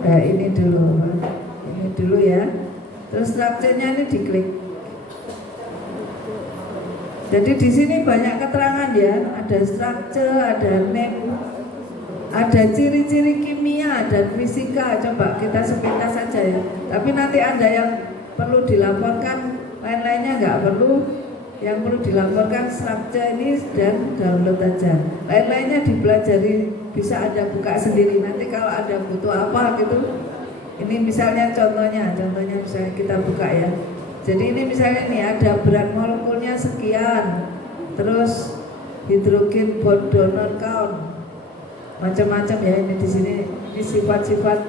Ini dulu ya. Terus strukturnya ini diklik. Jadi di sini banyak keterangan ya. Ada struktur, ada name, ada ciri-ciri kimia dan fisika. Coba kita sepintas saja ya. Tapi nanti ada yang perlu dilaporkan, lain-lainnya nggak perlu. Yang perlu dilaporkan struktur ini dan download aja. Lain-lainnya dipelajari, bisa Anda buka sendiri. Nanti kalau ada butuh apa gitu, ini misalnya contohnya misalnya kita buka ya. Jadi ini misalnya nih ada berat molekulnya sekian, terus hidrogen bond donor count, macam-macam ya ini di sini. Ini sifat-sifat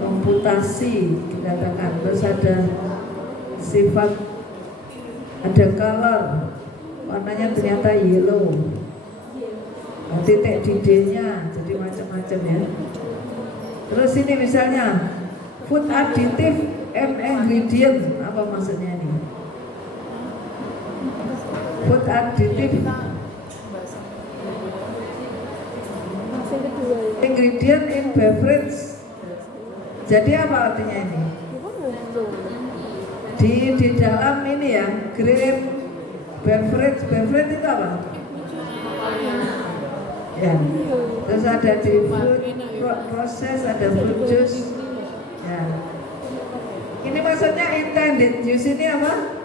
komputasi kita katakan. Terus ada sifat, ada color, warnanya ternyata yellow. Nah, titik di D-nya, jadi macam-macam ya. Terus ini misalnya food additive and ingredient, apa maksudnya ini? Food additive Mas yang kedua ya. ingredient in beverage. Jadi apa artinya ini? Di dalam ini ya, green beverage itu apa? Ya. Terus ada di fruit proses, ada fruit juice. Ya. Ini maksudnya intended use ini apa?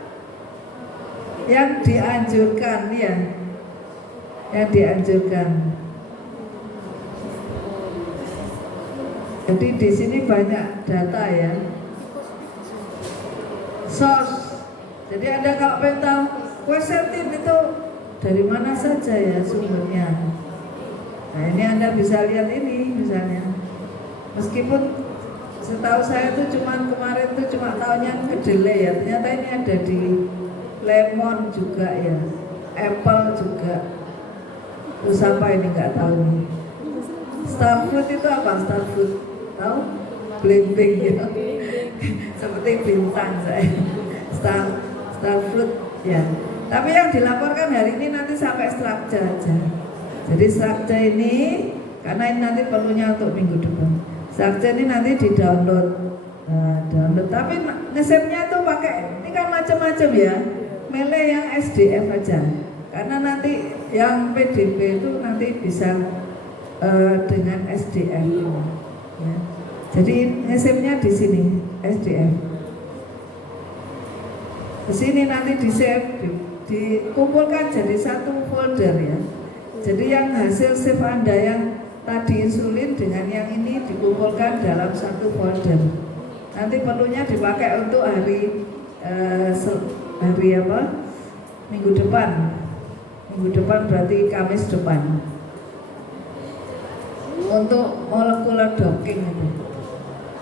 Yang dianjurkan ya. Yang dianjurkan. Jadi di sini banyak data ya. Source. Jadi Anda kalau pengen tahu quercetin itu dari mana saja ya sumbernya. Nah ini Anda bisa lihat ini misalnya. Meskipun setahu saya itu kemarin itu cuma tahunya kedelai ya. Ternyata ini ada di lemon juga ya, apple juga. Terus apa ini nggak tahu nih. Starfruit itu apa? Starfruit tahu? Bling-bling ya. Seperti bintang saya. Starfruit ya. Tapi yang dilaporkan hari ini nanti sampai structure aja. Jadi structure ini karena ini nanti perlunya untuk minggu depan. Structure ini nanti di-download. Nah, download. Tapi ngesepnya itu pakai ini kan macam-macam ya. Milih yang SDF aja. Karena nanti yang PDB itu nanti bisa dengan SDF. Ya. Jadi ngesepnya di sini SDF. Di sini nanti di-save, dikumpulkan jadi satu folder ya. Jadi yang hasil save Anda yang tadi insulin dengan yang ini dikumpulkan dalam satu folder. Nanti perlunya dipakai untuk hari apa? Minggu depan. Minggu depan berarti Kamis depan. Untuk molekular docking itu.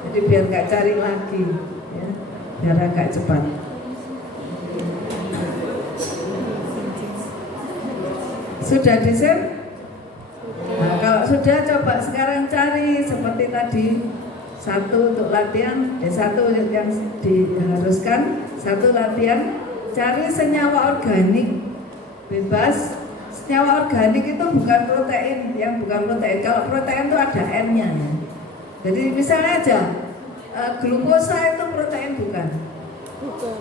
Jadi biar nggak cari lagi, ya, biar agak cepat. Sudah di-save? Nah, kalau sudah coba sekarang cari seperti tadi satu untuk latihan, satu yang diharuskan, satu latihan cari senyawa organik bebas. Senyawa organik itu bukan protein, yang bukan protein. Kalau protein itu ada N-nya. Ya. Jadi misalnya aja glukosa itu protein bukan? Bukan.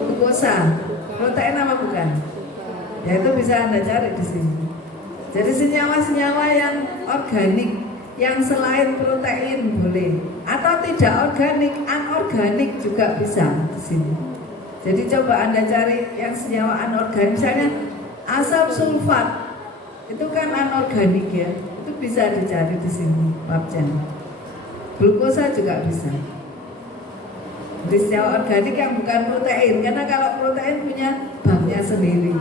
Glukosa, protein apa bukan? Ya itu bisa Anda cari di sini. Jadi senyawa-senyawa yang organik, yang selain protein boleh, atau tidak organik, anorganik juga bisa di sini. Jadi coba Anda cari yang senyawa anorganik, misalnya asam sulfat, itu kan anorganik ya, itu bisa dicari di sini babnya. Glukosa juga bisa. Jadi senyawa organik yang bukan protein, karena kalau protein punya babnya sendiri.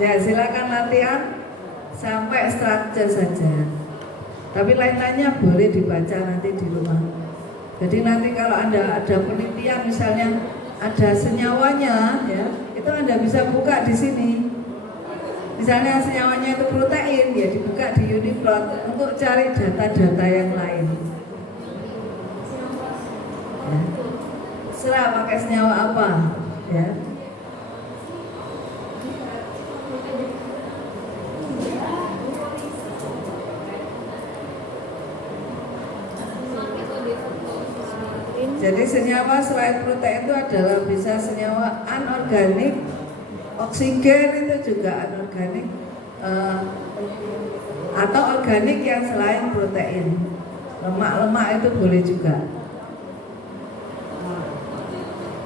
Ya silakan latihan sampai structure saja. Tapi lain-lainnya boleh dibaca nanti di rumah. Jadi nanti kalau Anda ada penelitian misalnya ada senyawanya ya, itu Anda bisa buka di sini. Misalnya senyawanya itu protein ya dibuka di Uniprot untuk cari data-data yang lain. Ya. Serah pakai senyawa apa ya. Jadi senyawa selain protein itu adalah bisa senyawa anorganik, oksigen itu juga anorganik, atau organik yang selain protein. Lemak-lemak itu boleh juga.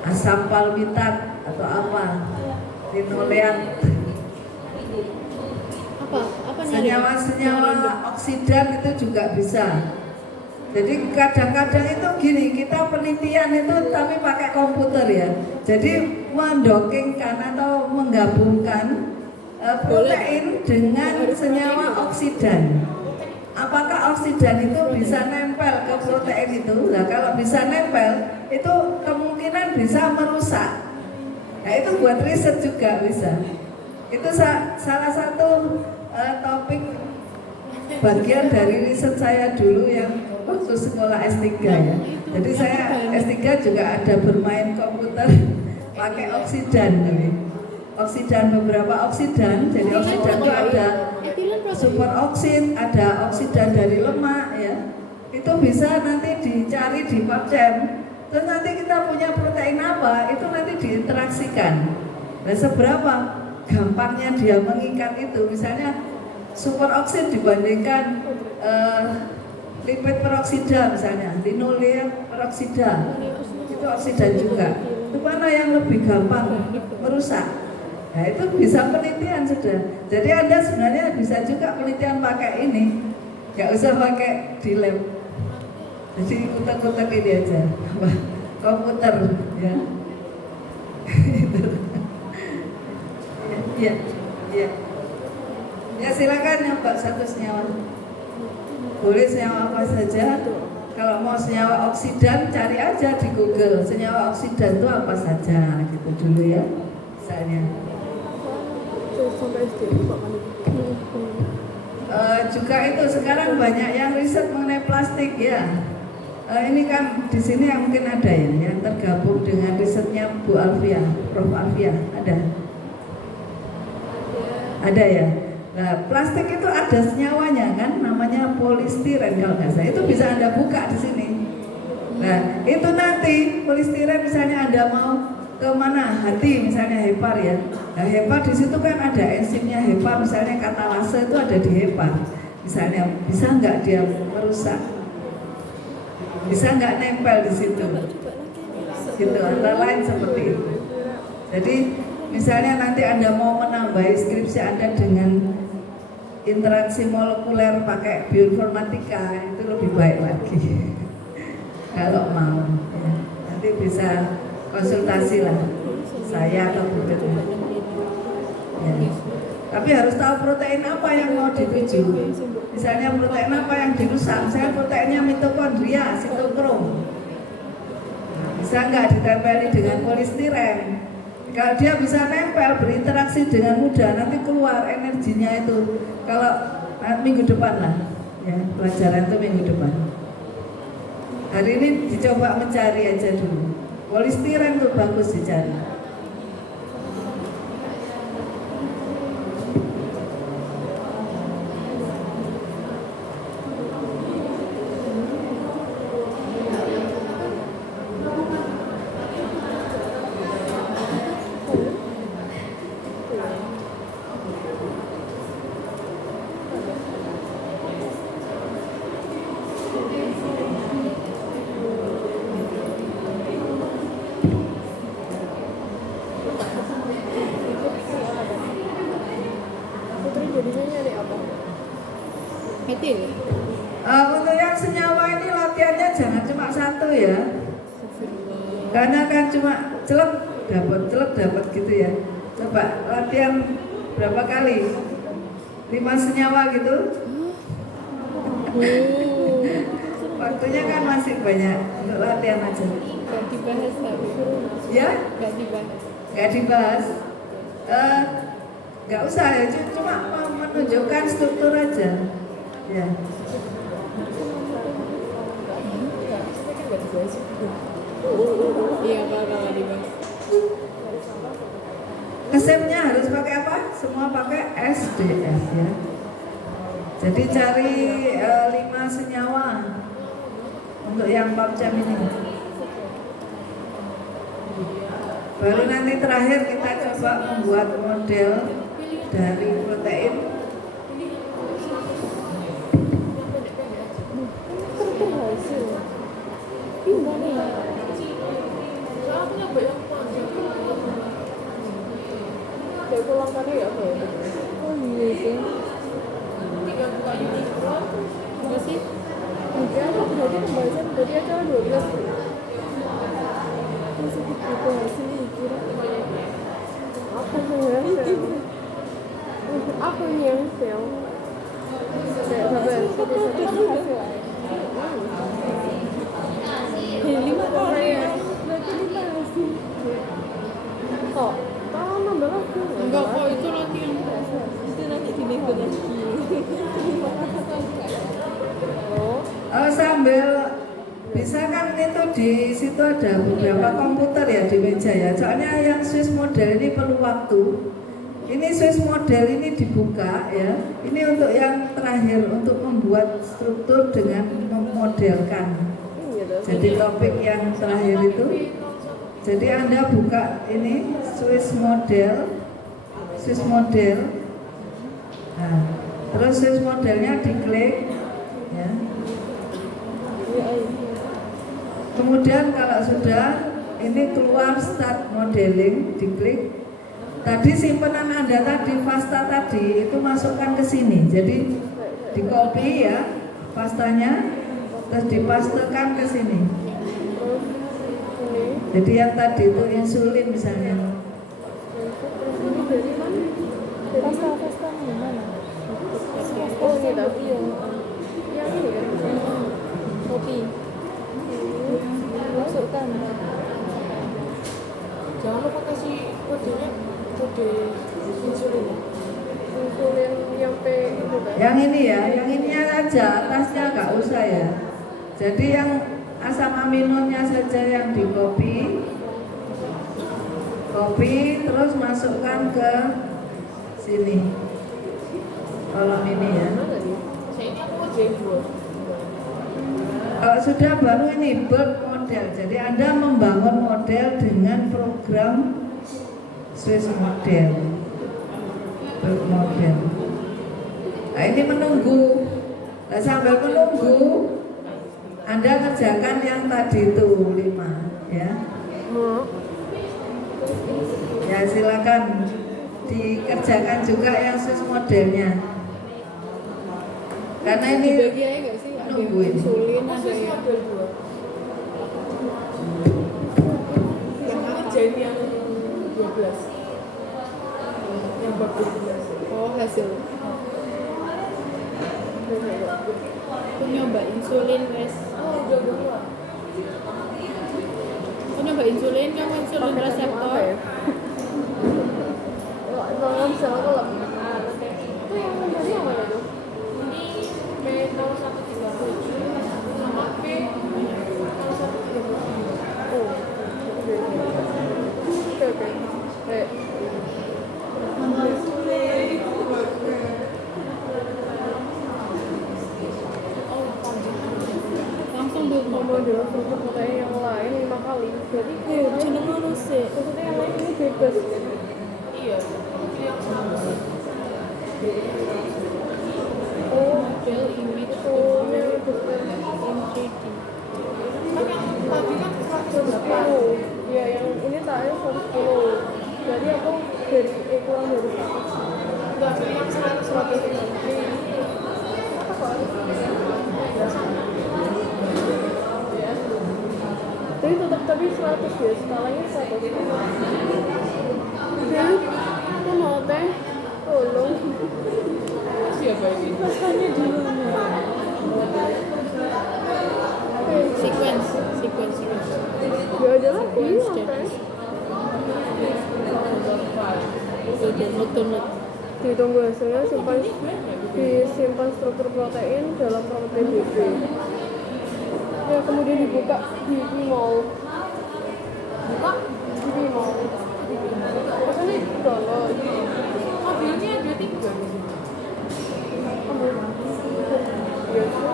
Asam palmitat atau apa, linoleat. Apa Senyawa-senyawa oksidan itu juga bisa. Jadi kadang-kadang itu gini, kita penelitian itu tapi pakai komputer ya. Jadi mendokingkan atau menggabungkan protein dengan senyawa oksidan. Apakah oksidan itu bisa nempel ke protein itu? Nah kalau bisa nempel, itu kemungkinan bisa merusak. Nah itu buat riset juga bisa. Itu salah satu topik bagian dari riset saya dulu yang waktu sekolah S3 ya. Jadi saya S3 juga ada bermain komputer pakai oksidan nih. Oksidan, beberapa oksidan. Jadi oksidan itu ada super oksid, ada oksidan dari lemak ya. Itu bisa nanti dicari di PubChem. Terus nanti kita punya protein apa, itu nanti diinteraksikan. Nah, seberapa gampangnya dia mengikat itu, misalnya super oksid dibandingkan lipid peroksida misalnya, linoleum peroksida, itu oksidan juga. Itu mana yang lebih gampang merusak? Nah, itu bisa penelitian sudah. Jadi Anda sebenarnya bisa juga penelitian pakai ini, nggak usah pakai di lab. Jadi kutek-kutek ini aja, komputer ya. Iya, iya. Ya silakan nyoba satu senyawa. Boleh senyawa apa saja. Kalau mau senyawa oksidan cari aja di Google. Senyawa oksidan itu apa saja gitu dulu ya. Misalnya. Sampai SD Pak Mani. Juga itu sekarang banyak yang riset mengenai plastik ya. Ini kan di sini yang mungkin ada ya yang tergabung dengan risetnya Bu Alfia, Prof Alfia ada. Ada ya. Nah, plastik itu ada senyawanya kan, namanya polistiren kalau nggak salah. Itu bisa Anda buka di sini. Nah, itu nanti polistiren misalnya Anda mau ke mana, hati misalnya hepar ya. Nah, hepar di situ kan ada enzimnya hepar, misalnya katalase itu ada di hepar. Misalnya bisa nggak dia merusak? Bisa nggak nempel di situ? Gitu, antara lain seperti itu. Jadi misalnya nanti Anda mau menambahi skripsi Anda dengan interaksi molekuler pakai bioinformatika, itu lebih baik lagi. Kalau mau ya. Nanti bisa konsultasi lah saya atau Bu Tet. Ya. Tapi harus tahu protein apa yang mau dituju. Misalnya protein apa yang dirusak, misalnya proteinnya mitokondria, sitokrom. Bisa nggak ditempeli dengan polistiren? Kalau dia bisa nempel, berinteraksi dengan mudah, nanti keluar energinya itu. Kalau minggu depan lah, ya pelajaran itu minggu depan. Hari ini dicoba mencari aja dulu. Polistiren tuh bagus dicari. Metil. Untuk yang senyawa ini latihannya jangan cuma satu ya. Karena kan cuma celep dapat gitu ya. Coba latihan berapa kali? 5 senyawa gitu. Waktunya kan masih banyak untuk latihan aja. Gak dibahas tapi. Ya? Gak dibahas. Gak dibahas. Gak usah ya, cuma menunjukkan struktur aja. Ya. Iya apa gak dibahas. Resepnya harus pakai apa? Semua pakai SDF ya. Jadi cari 5 senyawa untuk yang PubChem ini. Baru nanti terakhir kita coba membuat model dari protein. Berhasil. Gimana ya? Kayak pulang tadi ya apa ya? Oh iya sih. Apa sih? Enggak, berarti pembahasan berarti acara 12. Masih dibahas ini kira. Apa yang sel? Apa yang sel? Kayak sabar, satu hasil. 5 kali ya. Berarti 5 hasil. Kok? Kalau nambah lagi? Enggak kok itu latihan di situ ada beberapa komputer ya di meja ya. Soalnya yang Swiss model ini perlu waktu. Ini Swiss model ini dibuka ya. Ini untuk yang terakhir untuk membuat struktur dengan memodelkan. Jadi topik yang terakhir itu. Jadi Anda buka ini Swiss model. Nah, terus Swiss modelnya diklik ya. Kemudian kalau sudah ini keluar start modeling, diklik. Tadi simpanan Anda tadi, pasta tadi itu masukkan ke sini. Jadi di copy ya pastanya, terus dipastekan ke sini. Jadi yang tadi itu insulin misalnya. Pasta yang mana? Oh ini tadi Iya. yang ini ya. Kopi. Masukkan. Jangan lupa kasih kodenya, kode insulin ya. Insulin yang P itu kan. Yang ini ya, yang ininya aja, atasnya nggak usah ya. Jadi yang asam aminonya saja yang di copy, terus masukkan ke sini. Kolom ini ya. Mana nih? Saya ini aku kerjain dua. Kalau sudah baru ini bird model. Jadi Anda membangun model dengan program Swiss model. Bird model. Nah ini menunggu. Nah, sambil menunggu Anda kerjakan yang tadi itu 5 ya. Ya silakan dikerjakan juga yang Swiss modelnya. Karena ini Dibagi aja nggak sih? Ada yang nungguin. insulin, ada yang model dua. Yang aku kerjain yang 12. Yang bab 12. Oh hasil. Aku nyoba insulin wes. Oh udah dua. Aku nyoba insulin, kamu insulin reseptor. Nggak bisa kolom. Itu yang tadi yang mana tuh? Ini P0137 sama P0137. Oh. Oke. Langsung dulu Mau jelas untuk protein yang lain 5 kali. Jadi Jeneng ngono sih. maksudnya yang lain ini bebas. Iya, itu yang 100. Oh, Model image itu yang bebas. in 3D. Kan yang tadi kan 108. 110. Ya, yang ini taknya 110. Jadi aku dari kurang dari 100. Enggak, pilih yang 100. Tapi tetap 100 ya, skalanya 100. Jadi, aku mau teh, tolong. Siapa ini? Rasanya di mana? Sequence. Ya ada lagi, teh. Download. Ditunggu hasilnya, disimpan struktur protein dalam protein DB. Ya, kemudian dibuka di Vimeo. Buka. Di Vimeo. Maksudnya download. Mobilnya ada 3 di sini. Ambil. Iya sih.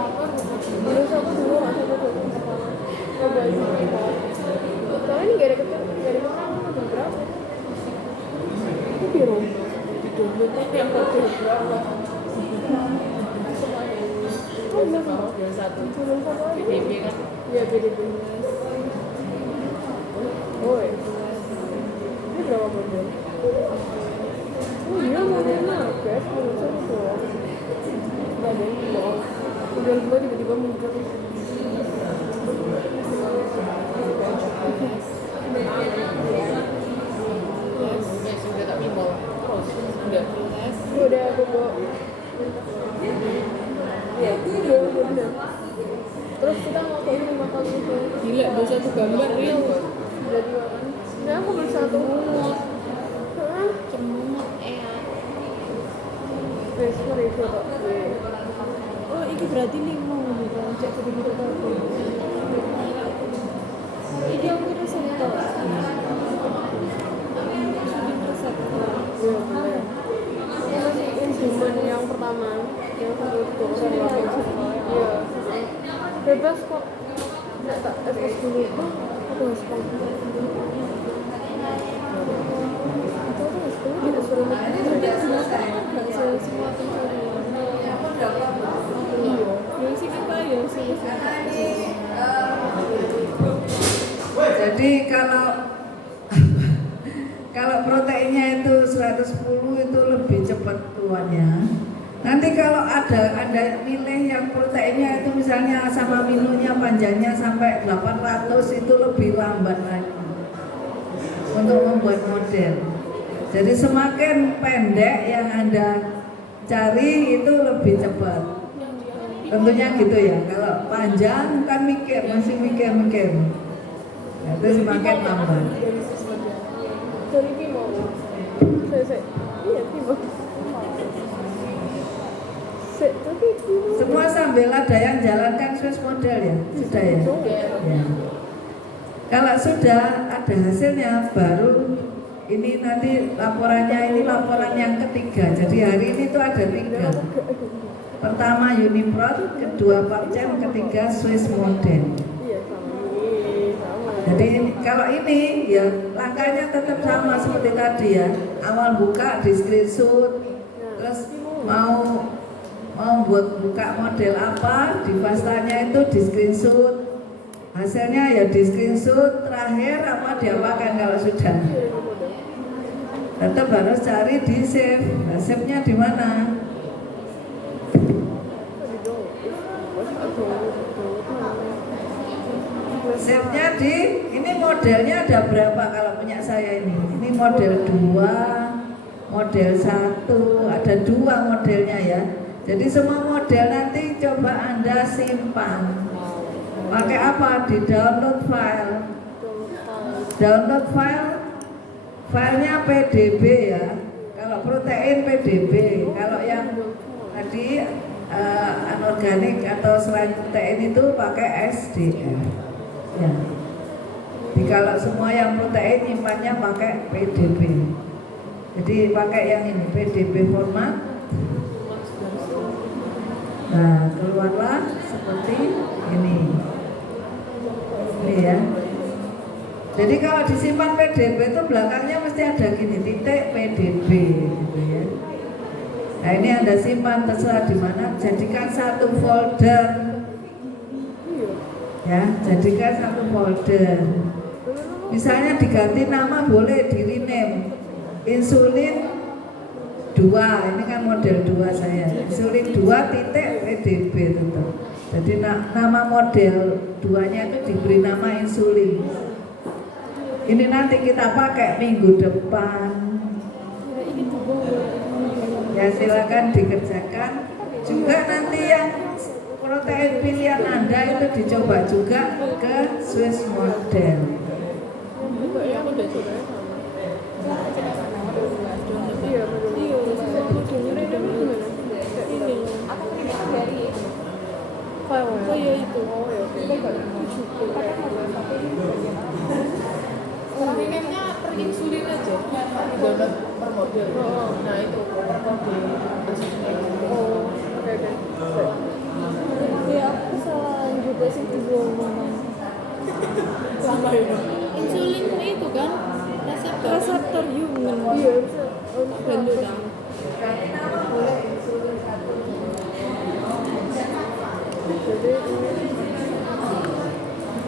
Dulu satu dulu, nggak satu dulu. Coba di Vimeo. Soalnya ini nggak ada keterangan ada berapa. Itu biru. Di download itu yang kode berapa? Oh, enggak sih. Yang satu. Belum satu aja. BDB kan? Iya, BDB. Oh, ya. Ini berapa model? Oh iya, modelnya guys, menurut saya itu doang. Nggak ada yang bohong. Model 2 tiba-tiba muncul. Sudah tak bimbang. Sudah. Udah aku bawa. Iya, udah. Terus kita mau ke 5 kali itu. Gila, ada satu gambar real. Udah 2 kan? Nah, aku beli 1. Hah? Cemut Guys, mari foto. Oh, ini berarti 5 gitu. Cek begitu tadi. Ini aku reseptor. Insulin reseptor. Iya boleh. Ini masih insulin yang pertama, yang satu dosen lagi. Iya. Bebas kok. Nggak tak SS dulu. Aku harus panggilan dulu. Itu aku harus dulu tidak suruh makan. Tidak jelaskan nggak semua pencarian. Iya. Yang sih kita ya sih. Jadi kalau proteinnya itu 110 itu lebih cepat keluarnya. Nanti kalau ada nilai yang proteinnya itu misalnya asam aminonya panjangnya sampai 800 itu lebih lambat lagi untuk membuat model. Jadi semakin pendek yang Anda cari itu lebih cepat. Tentunya gitu ya. Kalau panjang kan masih mikir. Nah, itu semakin lambat. Dari Timo. Iya Timo. Tapi Timo. Semua sambil ada yang jalankan Swiss model ya, sudah ya. Ya. Kalau sudah ada hasilnya baru ini nanti laporannya ini laporan yang ketiga. Jadi hari ini tuh ada 3. Pertama Uniprot, kedua Papchem, ketiga Swiss model. Iya sama. Jadi kalau ini ya langkahnya tetap sama seperti tadi ya. Awal buka di screenshot, terus mau buka model apa di pastanya itu di screenshot, hasilnya ya di screenshot, terakhir apa diapakan kalau sudah. Tetap harus cari di save. Nah, save-nya di mana? Save-nya di ini modelnya ada berapa kalau punya saya ini? Ini model 2, model 1, ada 2 modelnya ya. Jadi semua model nanti coba Anda simpan. Pakai apa? Di download file. Download filenya PDB ya. Kalau protein PDB, kalau yang tadi anorganik atau selain protein itu pakai SDF. Ya. Jadi kalau semua yang protein nyimpannya pakai PDB. Jadi pakai yang ini PDB format. Nah, keluarlah seperti ini. Ini ya. Jadi kalau disimpan PDB itu belakangnya mesti ada gini titik PDB gitu ya. Nah, ini Anda simpan terserah di mana, jadikan satu folder. Ya, jadikan satu folder. Misalnya diganti nama boleh di rename insulin 2, ini kan model 2 saya. Insulin 2 titik PDB tentu. Jadi nama model 2-nya itu diberi nama insulin. Ini nanti kita pakai minggu depan. Ya silakan dikerjakan. Juga nanti yang protein pilihan Anda itu dicoba juga ke Swiss model. Iya, aku udah coba sama. Iya, modelnya gimana? Ini File oh ya itu. Oh ya, oke. Rename-nya per insulin aja. Download per model. Nah itu per model. Oh, oke. Ya aku salah juga sih ngomong. Sama ya. Insulin itu kan Reseptor human. Iya, bisa. Bantu dong. Jadi ini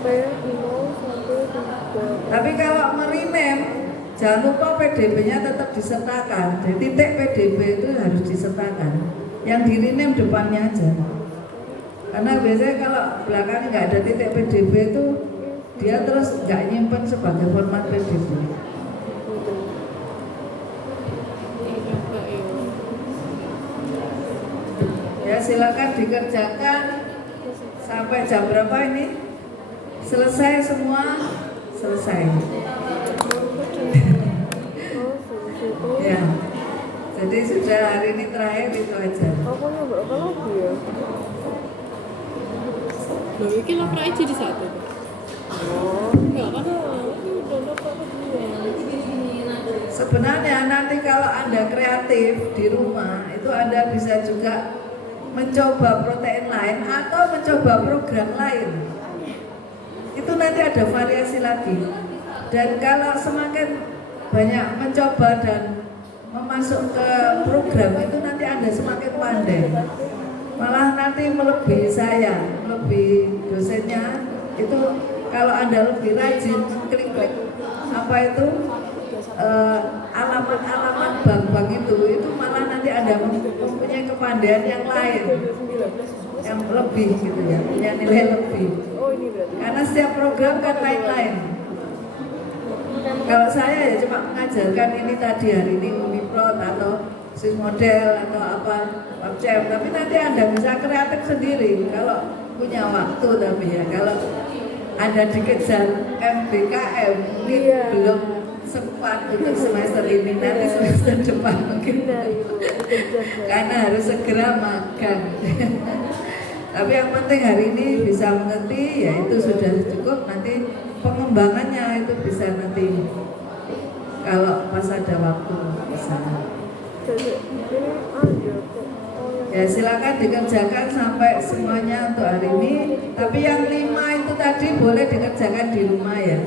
P01 Tapi kalau merename jangan lupa PDB-nya tetap disertakan. Jadi titik PDB itu harus disertakan. Yang di rename depannya aja. Karena biasanya kalau belakangnya nggak ada titik PDB itu dia terus nggak nyimpen sebagai format PDB. Ya silakan dikerjakan sampai jam berapa ini? Selesai semua? Selesai. Ya. Jadi sudah hari ini terakhir itu aja. Aku nyoba apa lagi ya? Loh, ini lo pernah jadi 1. Enggak kan? Ini udah dapat kedua. Sebenarnya nanti kalau Anda kreatif di rumah, itu Anda bisa juga mencoba protein lain atau mencoba program lain. Itu nanti ada variasi lagi. Dan kalau semakin banyak mencoba dan memasuk ke program, itu nanti Anda semakin pandai. Malah nanti melebihi saya, melebihi dosennya. Itu kalau Anda lebih rajin klik-klik apa itu alamat-alamat bank-bank itu malah nanti Anda mempunyai kepandaian yang lain, yang lebih gitu ya, punya nilai lebih. Oh ini berarti. Karena setiap program kan lain-lain. Kalau saya ya cuma mengajarkan ini tadi hari ini Uniprot atau Swiss Model atau apa PubChem, tapi nanti Anda bisa kreatif sendiri kalau punya waktu. Tapi ya kalau Anda dikejar MBKM mungkin Iya. belum sempat untuk semester ini, nanti semester depan mungkin Benar Ibu, dikejar saya. karena harus segera makan. Tapi yang penting hari ini bisa mengerti, ya itu sudah cukup. Nanti pengembangannya itu bisa nanti kalau pas ada waktu bisa. Jadi ini ada kok. Oh yang Ya silakan dikerjakan sampai semuanya untuk hari ini. Tapi yang 5 itu tadi boleh dikerjakan di rumah ya.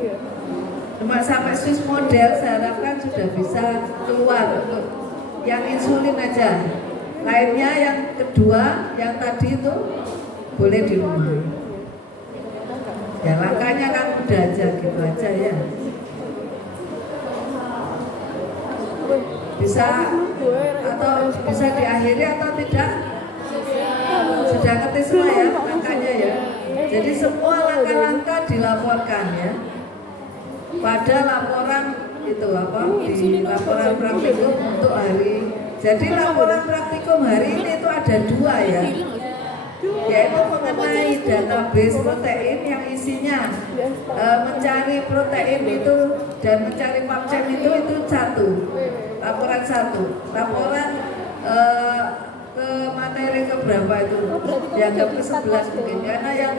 iya. Cuma sampai Swiss Model saya harapkan sudah bisa keluar untuk yang insulin aja. Lainnya yang kedua, yang tadi itu boleh di rumah. Ya langkahnya kan udah aja gitu aja ya. Bisa atau bisa diakhiri atau tidak? Sudah ngerti semua ya langkahnya ya. Jadi semua langkah-langkah dilaporkan ya. Pada laporan itu apa di laporan praktikum untuk hari. Jadi laporan praktikum hari ini itu ada 2 ya, yaitu mengenai database protein yang isinya mencari protein itu dan mencari PubChem itu 1, laporan 1, laporan ke materi ke berapa itu, yang ke-11 mungkin, karena yang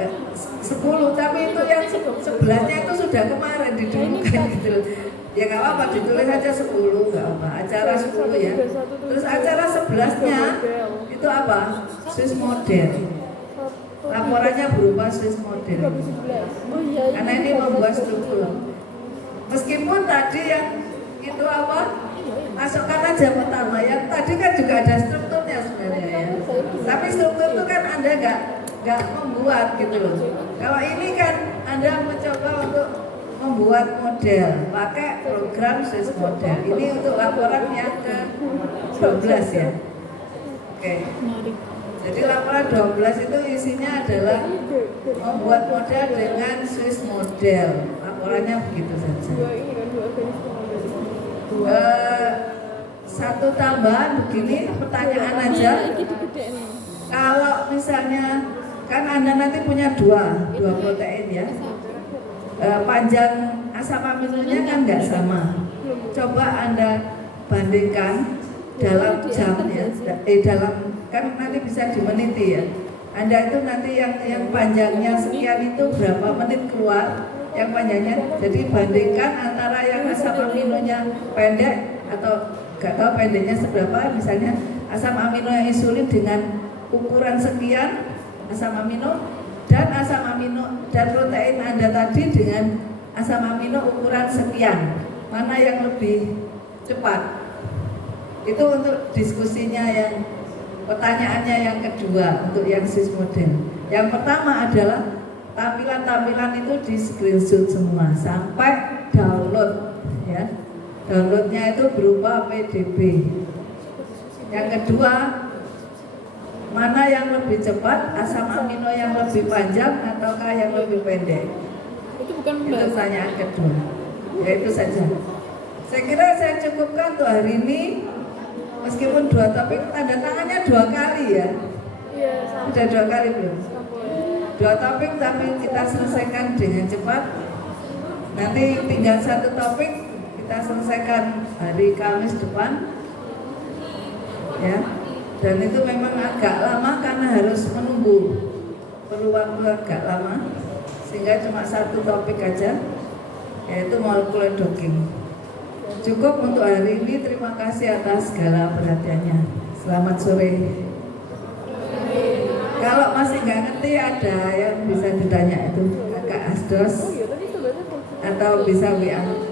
10, tapi itu yang 11-nya itu sudah kemarin didulukan gitu. Ya nggak apa-apa, ditulis aja 10, nggak apa, acara 10 ya. Terus acara 11-nya itu apa? Swiss Model. Laporannya berupa Swiss Model. Oh iya. Karena ini membuat struktur. Meskipun tadi yang itu apa? Masukkan aja pertama, yang tadi kan juga ada strukturnya sebenarnya ya. Tapi struktur itu kan Anda nggak membuat gitu loh. Kalau ini kan Anda mencoba untuk membuat model pakai program Swiss Model. Ini untuk laporan yang ke-12 ya. Oke. Jadi laporan 12 itu isinya adalah membuat model dengan Swiss Model. Laporannya begitu saja. Dua ini kan 2 organisme organisme. Satu tambahan begini, pertanyaan aja. Kalau misalnya kan Anda nanti punya dua protein ya. Panjang asam aminonya kan nggak sama. Coba Anda bandingkan dalam jam ya, dalam kan nanti bisa dimeniti ya. Anda itu nanti yang panjangnya sekian itu berapa menit keluar, yang panjangnya. Jadi bandingkan antara yang asam aminonya pendek atau nggak tahu pendeknya seberapa, misalnya asam amino yang insulin dengan ukuran sekian asam amino, dan asam amino dan protein Anda tadi dengan asam amino ukuran sekian, mana yang lebih cepat? Itu untuk diskusinya yang pertanyaannya yang kedua untuk yang Swiss Model. Yang pertama adalah tampilan-tampilan itu di screenshot semua sampai download ya. Downloadnya itu berupa PDB. Yang kedua, mana yang lebih cepat, asam amino yang lebih panjang ataukah yang lebih pendek? Itu bukan Itu pembahasan. pertanyaan kedua. Ya itu saja. Saya kira saya cukupkan untuk hari ini. Meskipun 2 topik, tanda tangannya 2 kali ya. Iya, sama. Sudah 2 kali belum? 2 topik tapi kita selesaikan dengan cepat. Nanti tinggal 1 topik kita selesaikan hari Kamis depan. Ya. Dan itu memang agak lama karena harus menunggu, perlu waktu agak lama sehingga cuma satu topik aja, yaitu molecular docking. Cukup untuk hari ini. Terima kasih atas segala perhatiannya. Selamat sore. Kalau masih nggak ngerti, ada yang bisa ditanya itu Kakak Asdos Oh iya, tadi sebenarnya atau bisa WA.